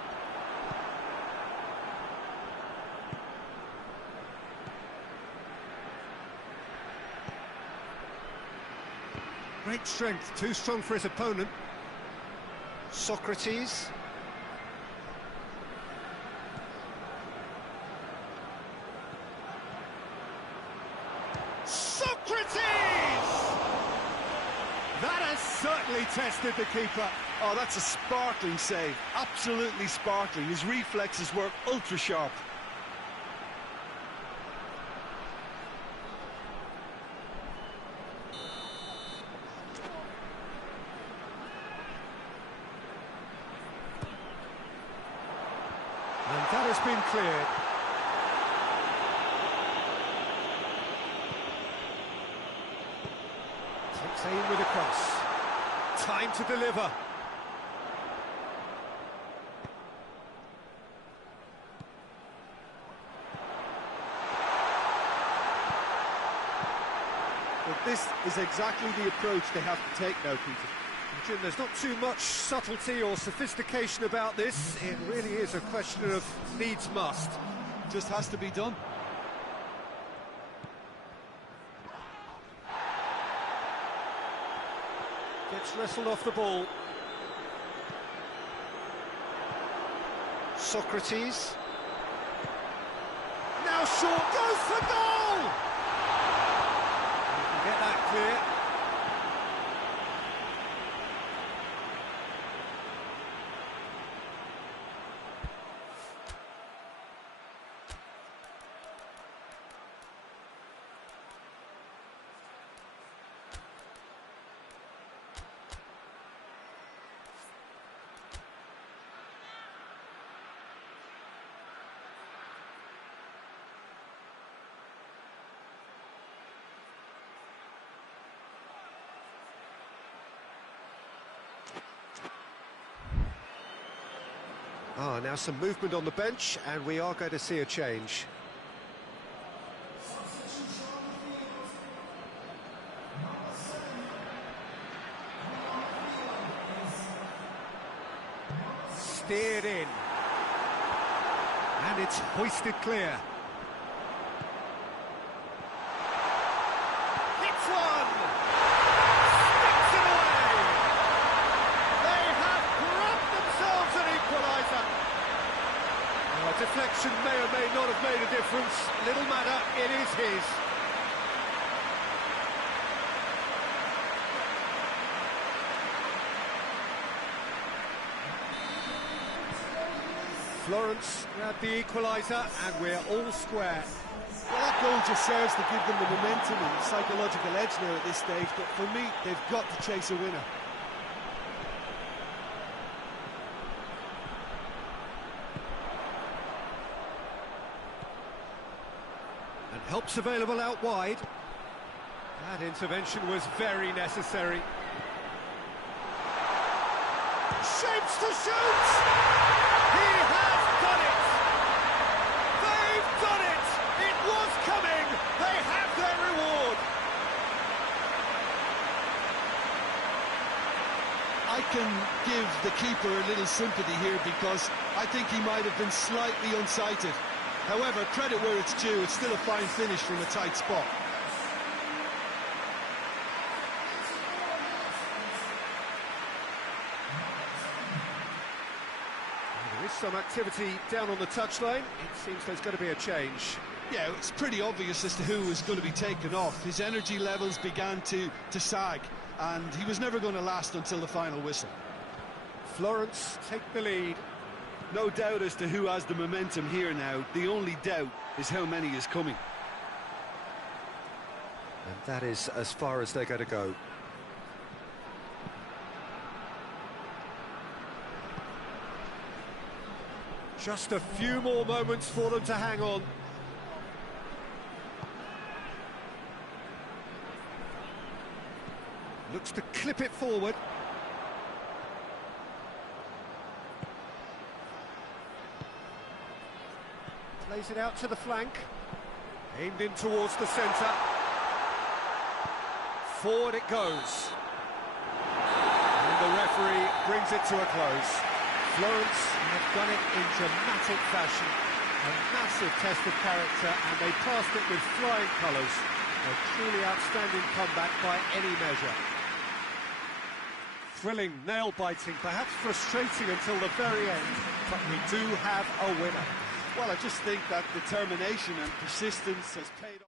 Great strength, too strong for his opponent. Socrates. Socrates! That has certainly tested the keeper. Oh, that's a sparkling save. Absolutely sparkling. His reflexes were ultra sharp. And that has been cleared. Takes aim with a cross. Time to deliver. But this is exactly the approach they have to take now, Peter. Jim, there's not too much subtlety or sophistication about this. It really is a question of needs must. Just has to be done. Gets wrestled off the ball. Socrates. Now short, goes for goal! You can get that clear. Now some movement on the bench, and we are going to see a change. Steered in. And it's hoisted clear. Hits one! Sticks it away! They have grabbed themselves an equaliser. A deflection may or may not have made a difference. Little matter, it is his. Florence grabbed the equaliser, and we're all square. Well, that goal just serves to give them the momentum and psychological edge now at this stage, but for me, they've got to chase a winner. And help's available out wide. That intervention was very necessary. Shapes to shoot! He has done it! They've done it! It was coming! They have their reward! I can give the keeper a little sympathy here because I think he might have been slightly unsighted. However, credit where it's due, it's still a fine finish from a tight spot. There is some activity down on the touchline. It seems there's going to be a change. Yeah, it's pretty obvious as to who was going to be taken off. His energy levels began to sag, and he was never going to last until the final whistle. Florence take the lead. No doubt as to who has the momentum here now. The only doubt is how many is coming. And that is as far as they're going to go. Just a few more moments for them to hang on. Looks to clip it forward. Plays it out to the flank. Aimed in towards the centre. Forward it goes. And the referee brings it to a close. Florence have done it in dramatic fashion. A massive test of character, and they passed it with flying colours. A truly outstanding comeback by any measure. Thrilling, nail-biting, perhaps frustrating until the very end, but we do have a winner. Well, I just think that determination and persistence has paid off.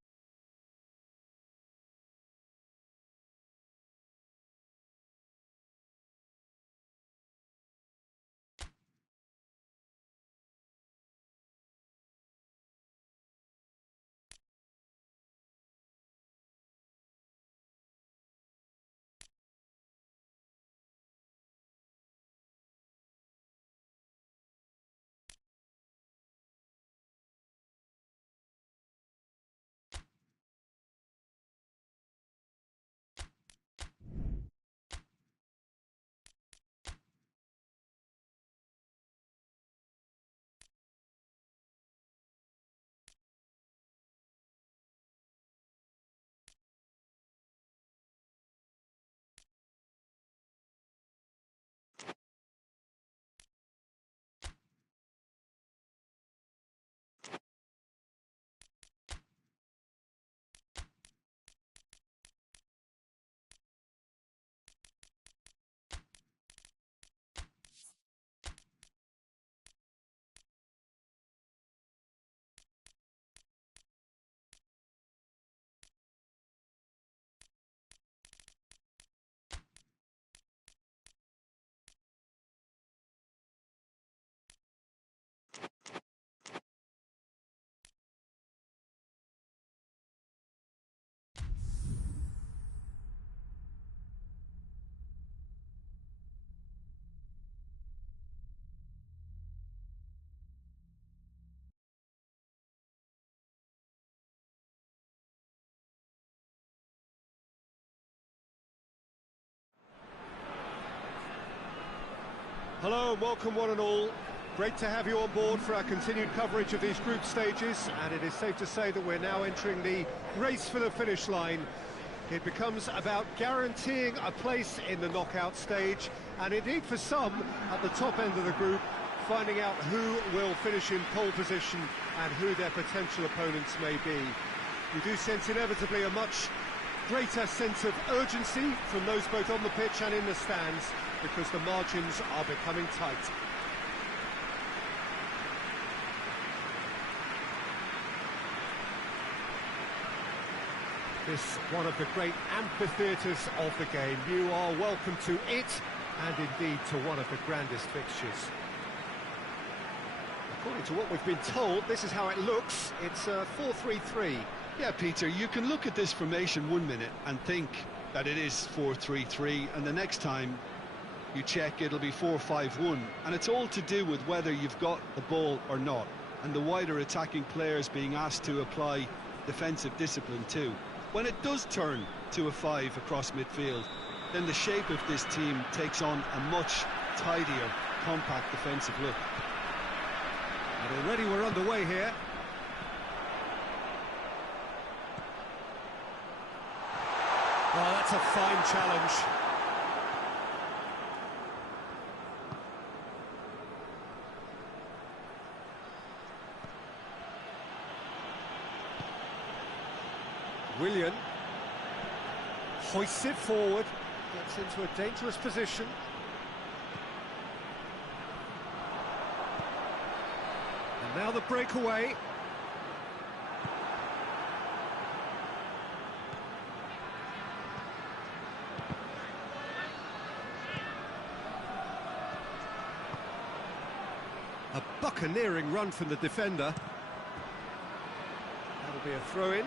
Hello and welcome one and all. Great to have you on board for our continued coverage of these group stages, and it is safe to say that we're now entering the race for the finish line. It becomes about guaranteeing a place in the knockout stage, and indeed for some at the top end of the group, finding out who will finish in pole position and who their potential opponents may be. We do sense inevitably a much greater sense of urgency from those both on the pitch and in the stands, because the margins are becoming tight. This one of the great amphitheatres of the game. You are welcome to it, and indeed to one of the grandest fixtures. According to what we've been told, this is how it looks. It's 4-3-3. Yeah, Peter, you can look at this formation 1 minute and think that it is 4-3-3, and the next time you check, it'll be 4-5-1, and it's all to do with whether you've got the ball or not, and the wider attacking players being asked to apply defensive discipline too. When it does turn to a 5 across midfield, then the shape of this team takes on a much tidier, compact defensive look. And already we're underway here. Oh, that's a fine challenge. Willian hoists it forward, gets into a dangerous position. And now the breakaway. A buccaneering run from the defender. That'll be a throw-in.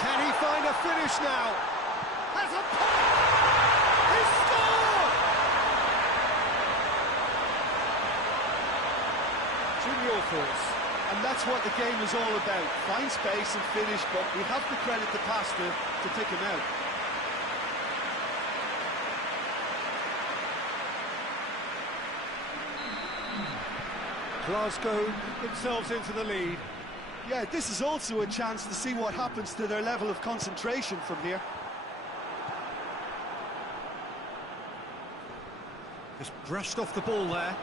Can he find finish now. Has a point. He scored! Jim, your thoughts? And that's what the game is all about. Find space and finish, but we have to credit the passer to take him out. Glasgow themselves into the lead. Yeah, this is also a chance to see what happens to their level of concentration from here. Just brushed off the ball there.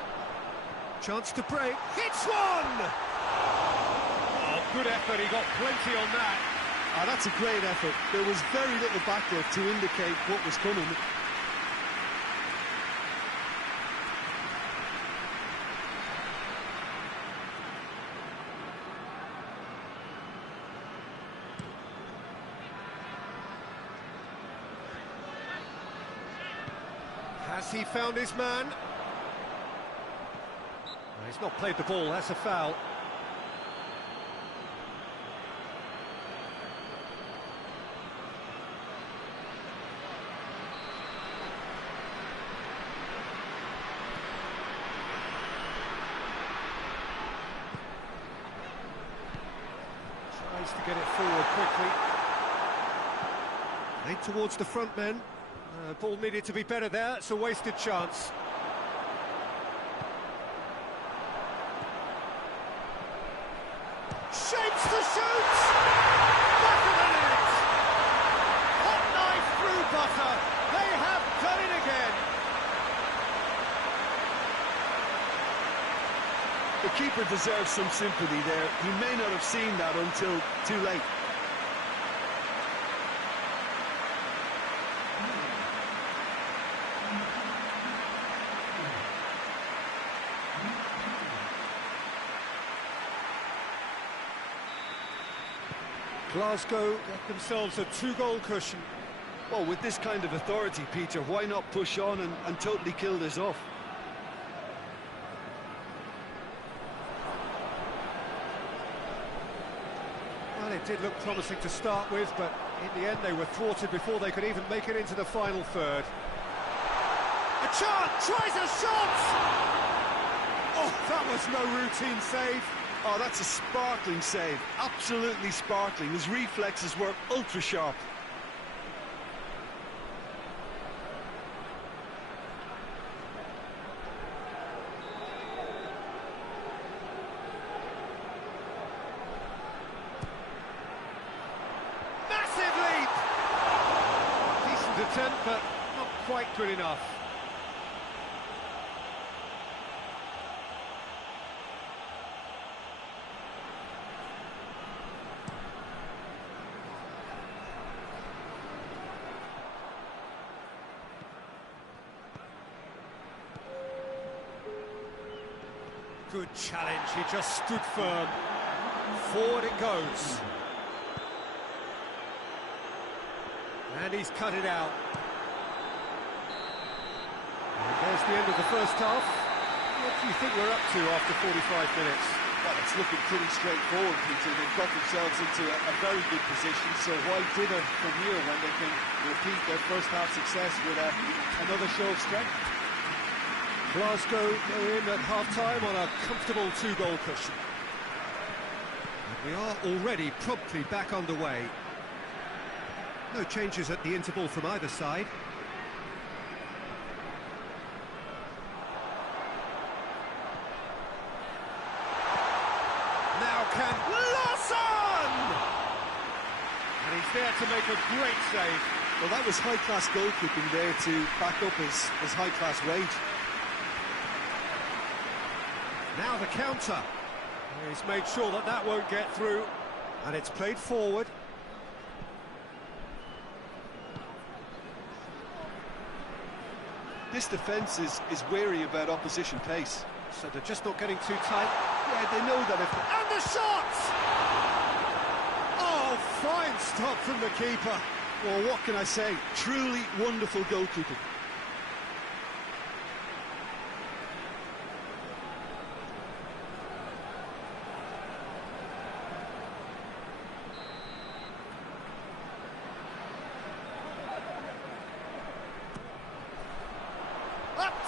Chance to break. Hits one! Oh, good effort. He got plenty on that. Ah, that's a great effort. There was very little back there to indicate what was coming. Has he found his man? He's not played the ball, that's a foul. Tries to get it forward quickly. Made towards the front men. Ball needed to be better there, it's a wasted chance. Shapes to shoot! Back of the net! Hot knife through butter! They have done it again! The keeper deserves some sympathy there. He may not have seen that until too late. Glasgow get themselves a 2-goal cushion. Well, with this kind of authority, Peter, why not push on and totally kill this off? Well, it did look promising to start with, but in the end they were thwarted before they could even make it into the final third. A chance! Tries a shot! Oh, that was no routine save. Oh, that's a sparkling save. Absolutely sparkling. His reflexes were ultra sharp. Massive leap! Decent attempt, but not quite good enough. Good challenge, he just stood firm. Forward it goes. And he's cut it out. And there's the end of the first half. What do you think we're up to after 45 minutes? Well, it's looking pretty straightforward, Peter. They've got themselves into a very good position, so why dither from here when they can repeat their first half success with another show of strength? Glasgow go in at half-time on a comfortable 2-goal cushion. And we are already promptly back underway. No changes at the interval from either side. Now can Lawson! And he's there to make a great save. Well, that was high-class goalkeeping there to back up his high-class rage. Now the counter. He's made sure that that won't get through. And it's played forward. This defence is wary about opposition pace. So they're just not getting too tight. Yeah, they know that if... And the shot! Oh, fine stop from the keeper. Well, what can I say? Truly wonderful goalkeeping.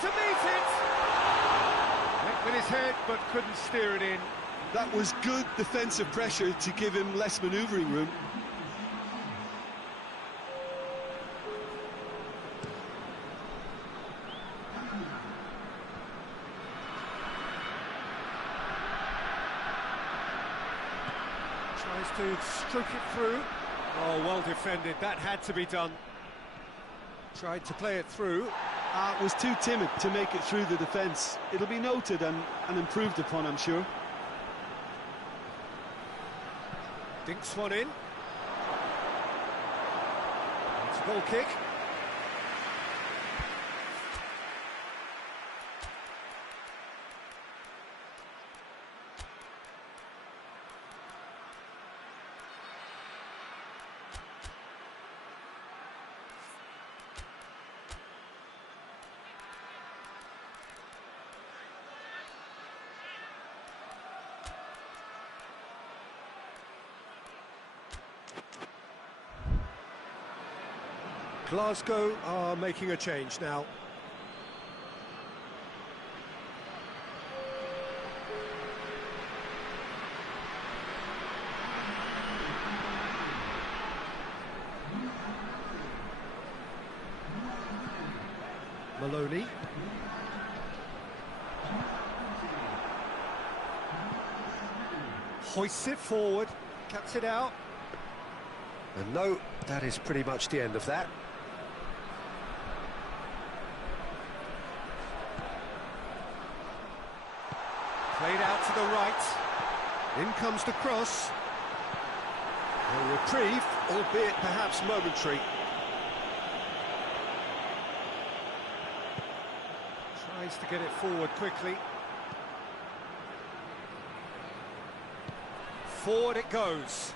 to meet it! Went with his head, but couldn't steer it in. That was good defensive pressure to give him less manoeuvring room. Tries to stroke it through. Oh, well defended. That had to be done. Tried to play it through. Was too timid to make it through the defence. It'll be noted and improved upon, I'm sure. Dinks one in. It's a goal kick. Glasgow are making a change now. Maloney. Hoists it forward, cuts it out. And no, that is pretty much the end of that. Played out to the right. In comes the cross. A reprieve, albeit perhaps momentary. Tries to get it forward quickly. Forward it goes.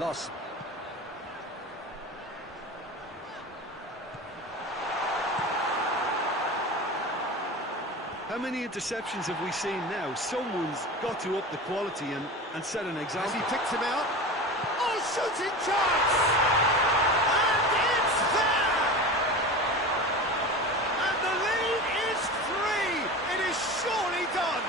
Loss. How many interceptions have we seen now? Someone's got to up the quality and set an example. As he picks him out. Oh, shooting chance! And it's there! And the lead is 3! It is surely done!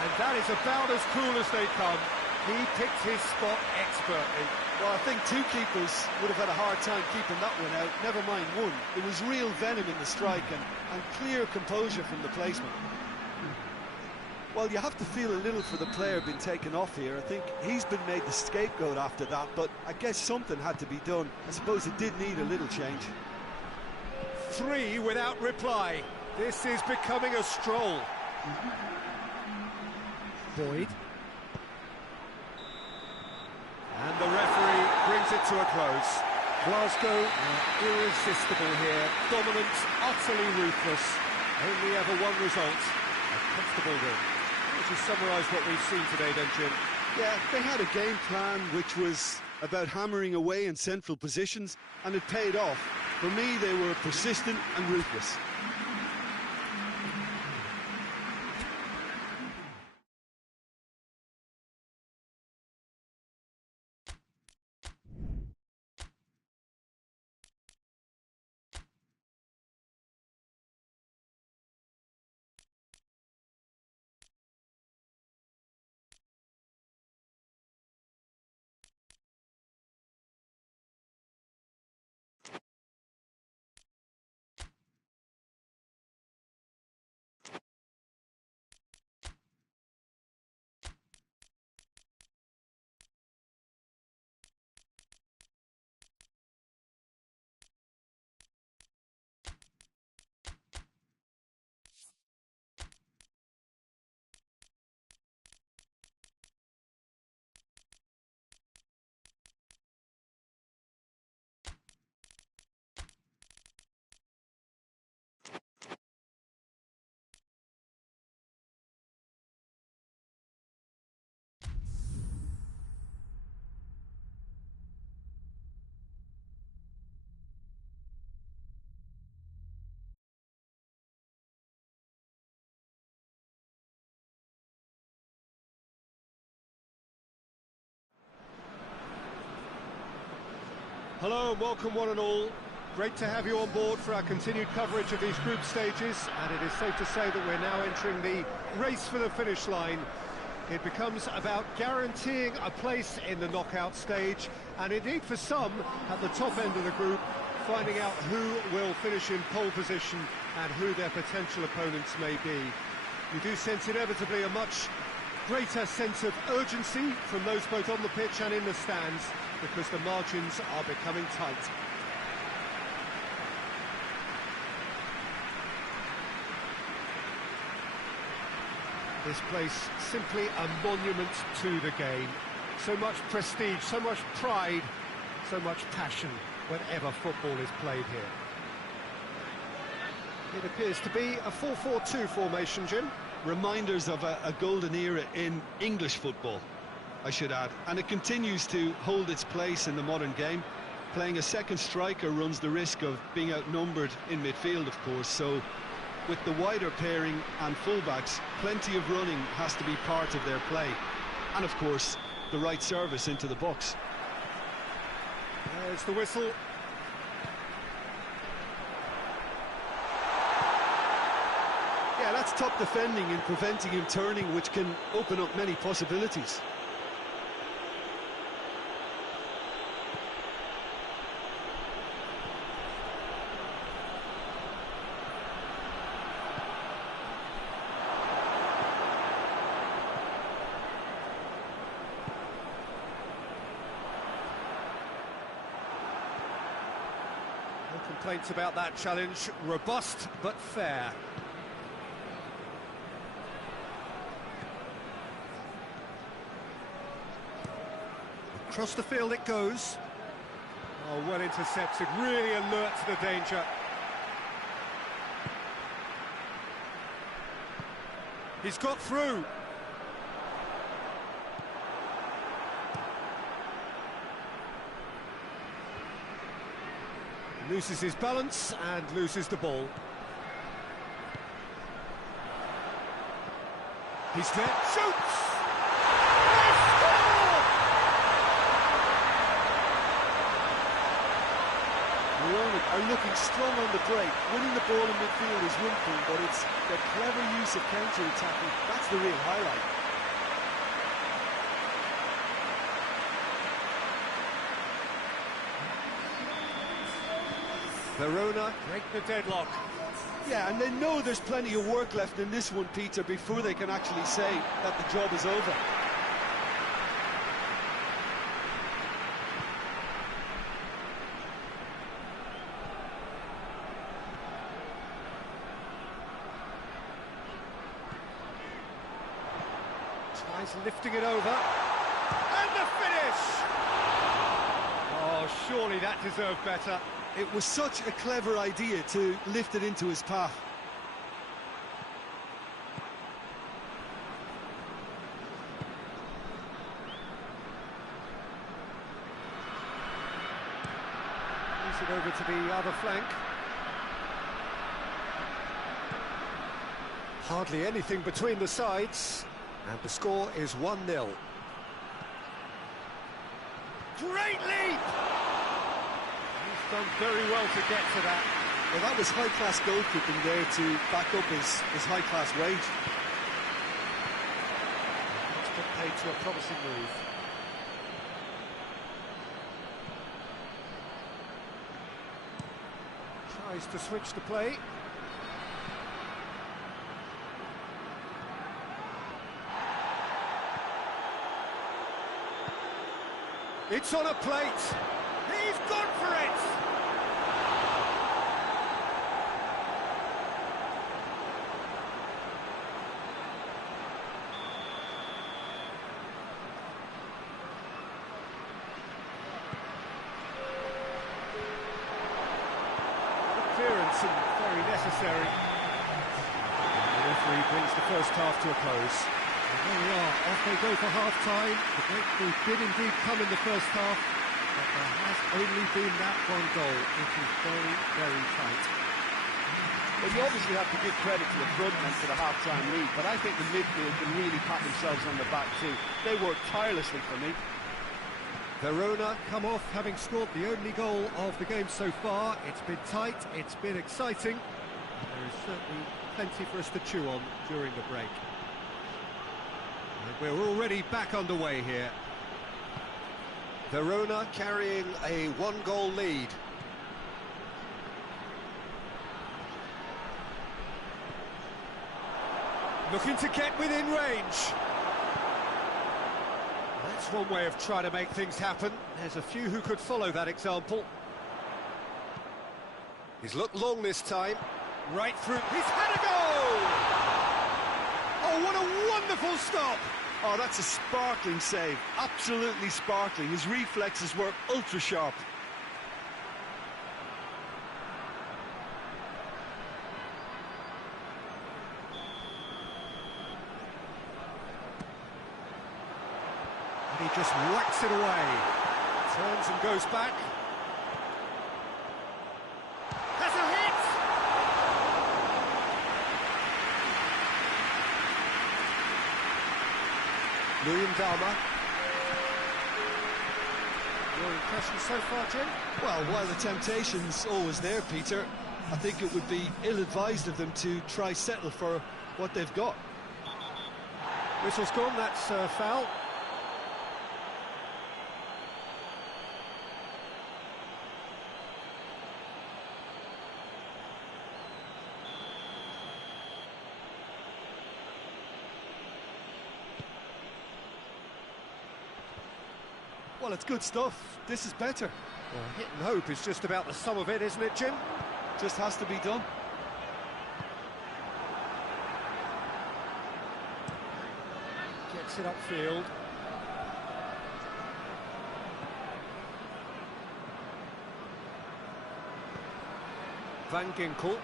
And that is about as cool as they come. He picked his spot expertly. Well, I think two keepers would have had a hard time keeping that one out, never mind one. It was real venom in the strike and clear composure from the placement. Well, you have to feel a little for the player being taken off here. I think he's been made the scapegoat after that, but I guess something had to be done. I suppose it did need a little change. 3 without reply. This is becoming a stroll. Boyd. And the referee brings it to a close. Glasgow are irresistible here, dominant, utterly ruthless. Only ever one result, a comfortable win. Would you summarise what we've seen today then, Jim? Yeah, they had a game plan which was about hammering away in central positions, and it paid off. For me, they were persistent and ruthless. Hello and welcome one and all. Great to have you on board for our continued coverage of these group stages, and it is safe to say that we're now entering the race for the finish line. It becomes about guaranteeing a place in the knockout stage, and indeed for some, at the top end of the group, finding out who will finish in pole position and who their potential opponents may be. You do sense inevitably a much greater sense of urgency from those both on the pitch and in the stands, because the margins are becoming tight. This place simply a monument to the game. So much prestige, so much pride, so much passion whenever football is played here. It appears to be a 4-4-2 formation, Jim. Reminders of a golden era in English football, I should add, and it continues to hold its place in the modern game. Playing a second striker runs the risk of being outnumbered in midfield, of course, so with the wider pairing and fullbacks, plenty of running has to be part of their play, and of course the right service into the box. There's the whistle. Yeah, that's top defending and preventing him turning, which can open up many possibilities. No complaints about that challenge. Robust but fair. Across the field it goes. Oh, well intercepted, really alert to the danger. He's got through. Loses his balance and loses the ball. He's there, shoots! Are looking strong on the break. Winning the ball in midfield is one thing, but it's the clever use of counter-attacking. That's the real highlight. Verona break the deadlock. Yeah, and they know there's plenty of work left in this one, Peter, before they can actually say that the job is over. Tries lifting it over. And the finish! Oh, surely that deserved better. It was such a clever idea to lift it into his path. Moves it over to the other flank. Hardly anything between the sides, and the score is 1-0. Great leap! He's done very well to get to that. Well, that was high-class goalkeeping there to back up his high-class wage. Let's put paid to a promising move. Tries to switch the play. It's on a plate. He's gone for it. Clearance and very necessary. The referee brings the first half to a close. And there we are, off they go for half-time. The breakthrough did indeed come in the first half, but there has only been that one goal. It is very, very tight. Well, you obviously have to give credit to the front men for the half-time lead, but I think the midfield can really pat themselves on the back too. They worked tirelessly for me. Verona come off having scored the only goal of the game so far. It's been tight, it's been exciting, and there is certainly plenty for us to chew on during the break. And we're already back underway here. Verona carrying a one-goal lead. Looking to get within range. That's one way of trying to make things happen. There's a few who could follow that example. He's looked long this time. Right through. He's had a goal! Oh, what a wonderful stop! Oh, that's a sparkling save. Absolutely sparkling. His reflexes were ultra-sharp. He just whacks it away. Turns and goes back. Has a hit! Luyendama. Your impression so far, Jim? Well, while the temptation's always there, Peter, I think it would be ill-advised of them to try settle for what they've got. Whistle's gone, that's foul. Well, it's good stuff. This is better. Well, hit and hope is just about the sum of it, isn't it, Jim? Just has to be done. Gets it upfield. Van Ginkel.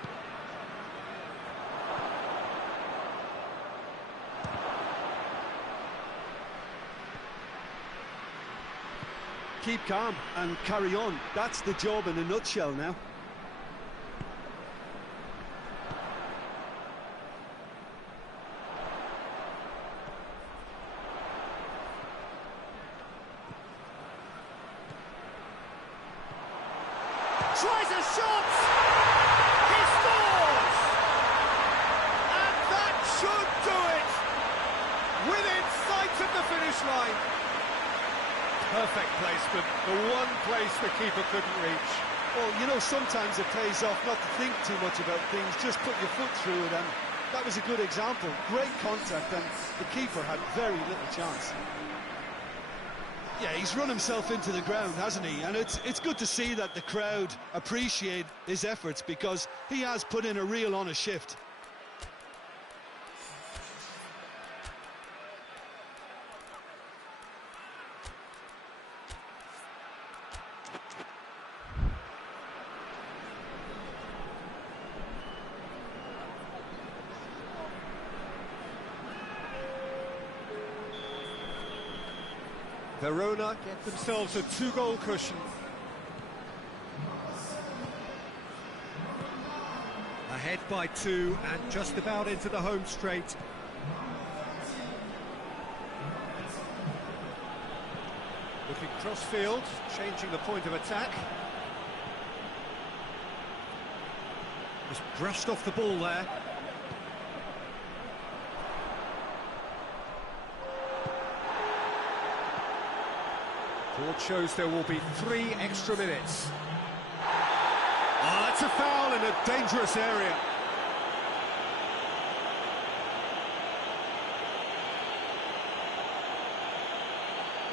Keep calm and carry on. That's the job in a nutshell now. Tries a shot! He scores! And that should do it! Within sight of the finish line. Perfect placement, the one place the keeper couldn't reach. Well, you know, sometimes it pays off not to think too much about things, just put your foot through it, and that was a good example. Great contact, and the keeper had very little chance. Yeah, he's run himself into the ground, hasn't he? And it's good to see that the crowd appreciate his efforts, because he has put in a real honest shift. Verona get themselves a two-goal cushion. Ahead by 2 and just about into the home straight. Looking cross-field, changing the point of attack. Just brushed off the ball there. Board shows there will be 3 extra minutes. Oh, that's a foul in a dangerous area.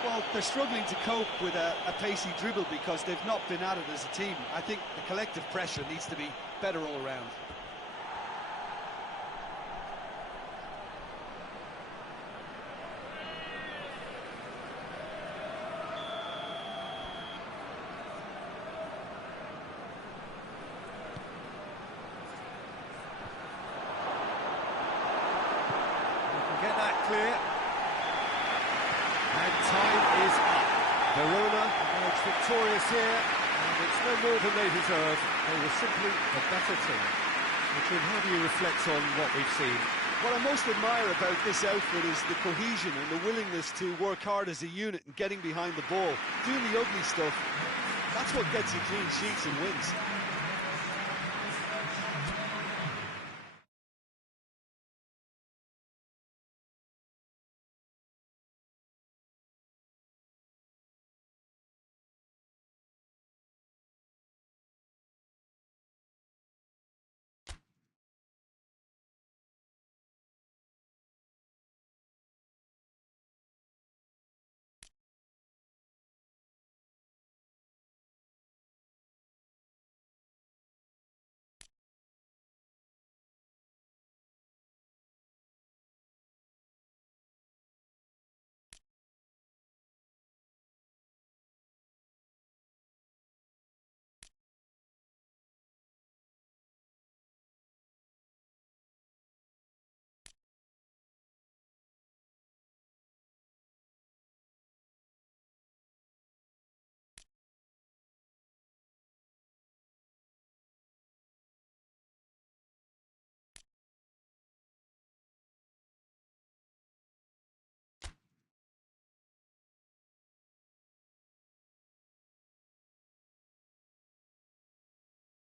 Well, they're struggling to cope with a pacey dribble because they've not been at it as a team. I think the collective pressure needs to be better all around. Get that clear. And time is up. Verona emerged victorious here, and it's no more than they deserve. They were simply a better team. Richard, how do you reflect on what we've seen? What I most admire about this outfit is the cohesion and the willingness to work hard as a unit and getting behind the ball. Doing the ugly stuff, that's what gets you clean sheets and wins.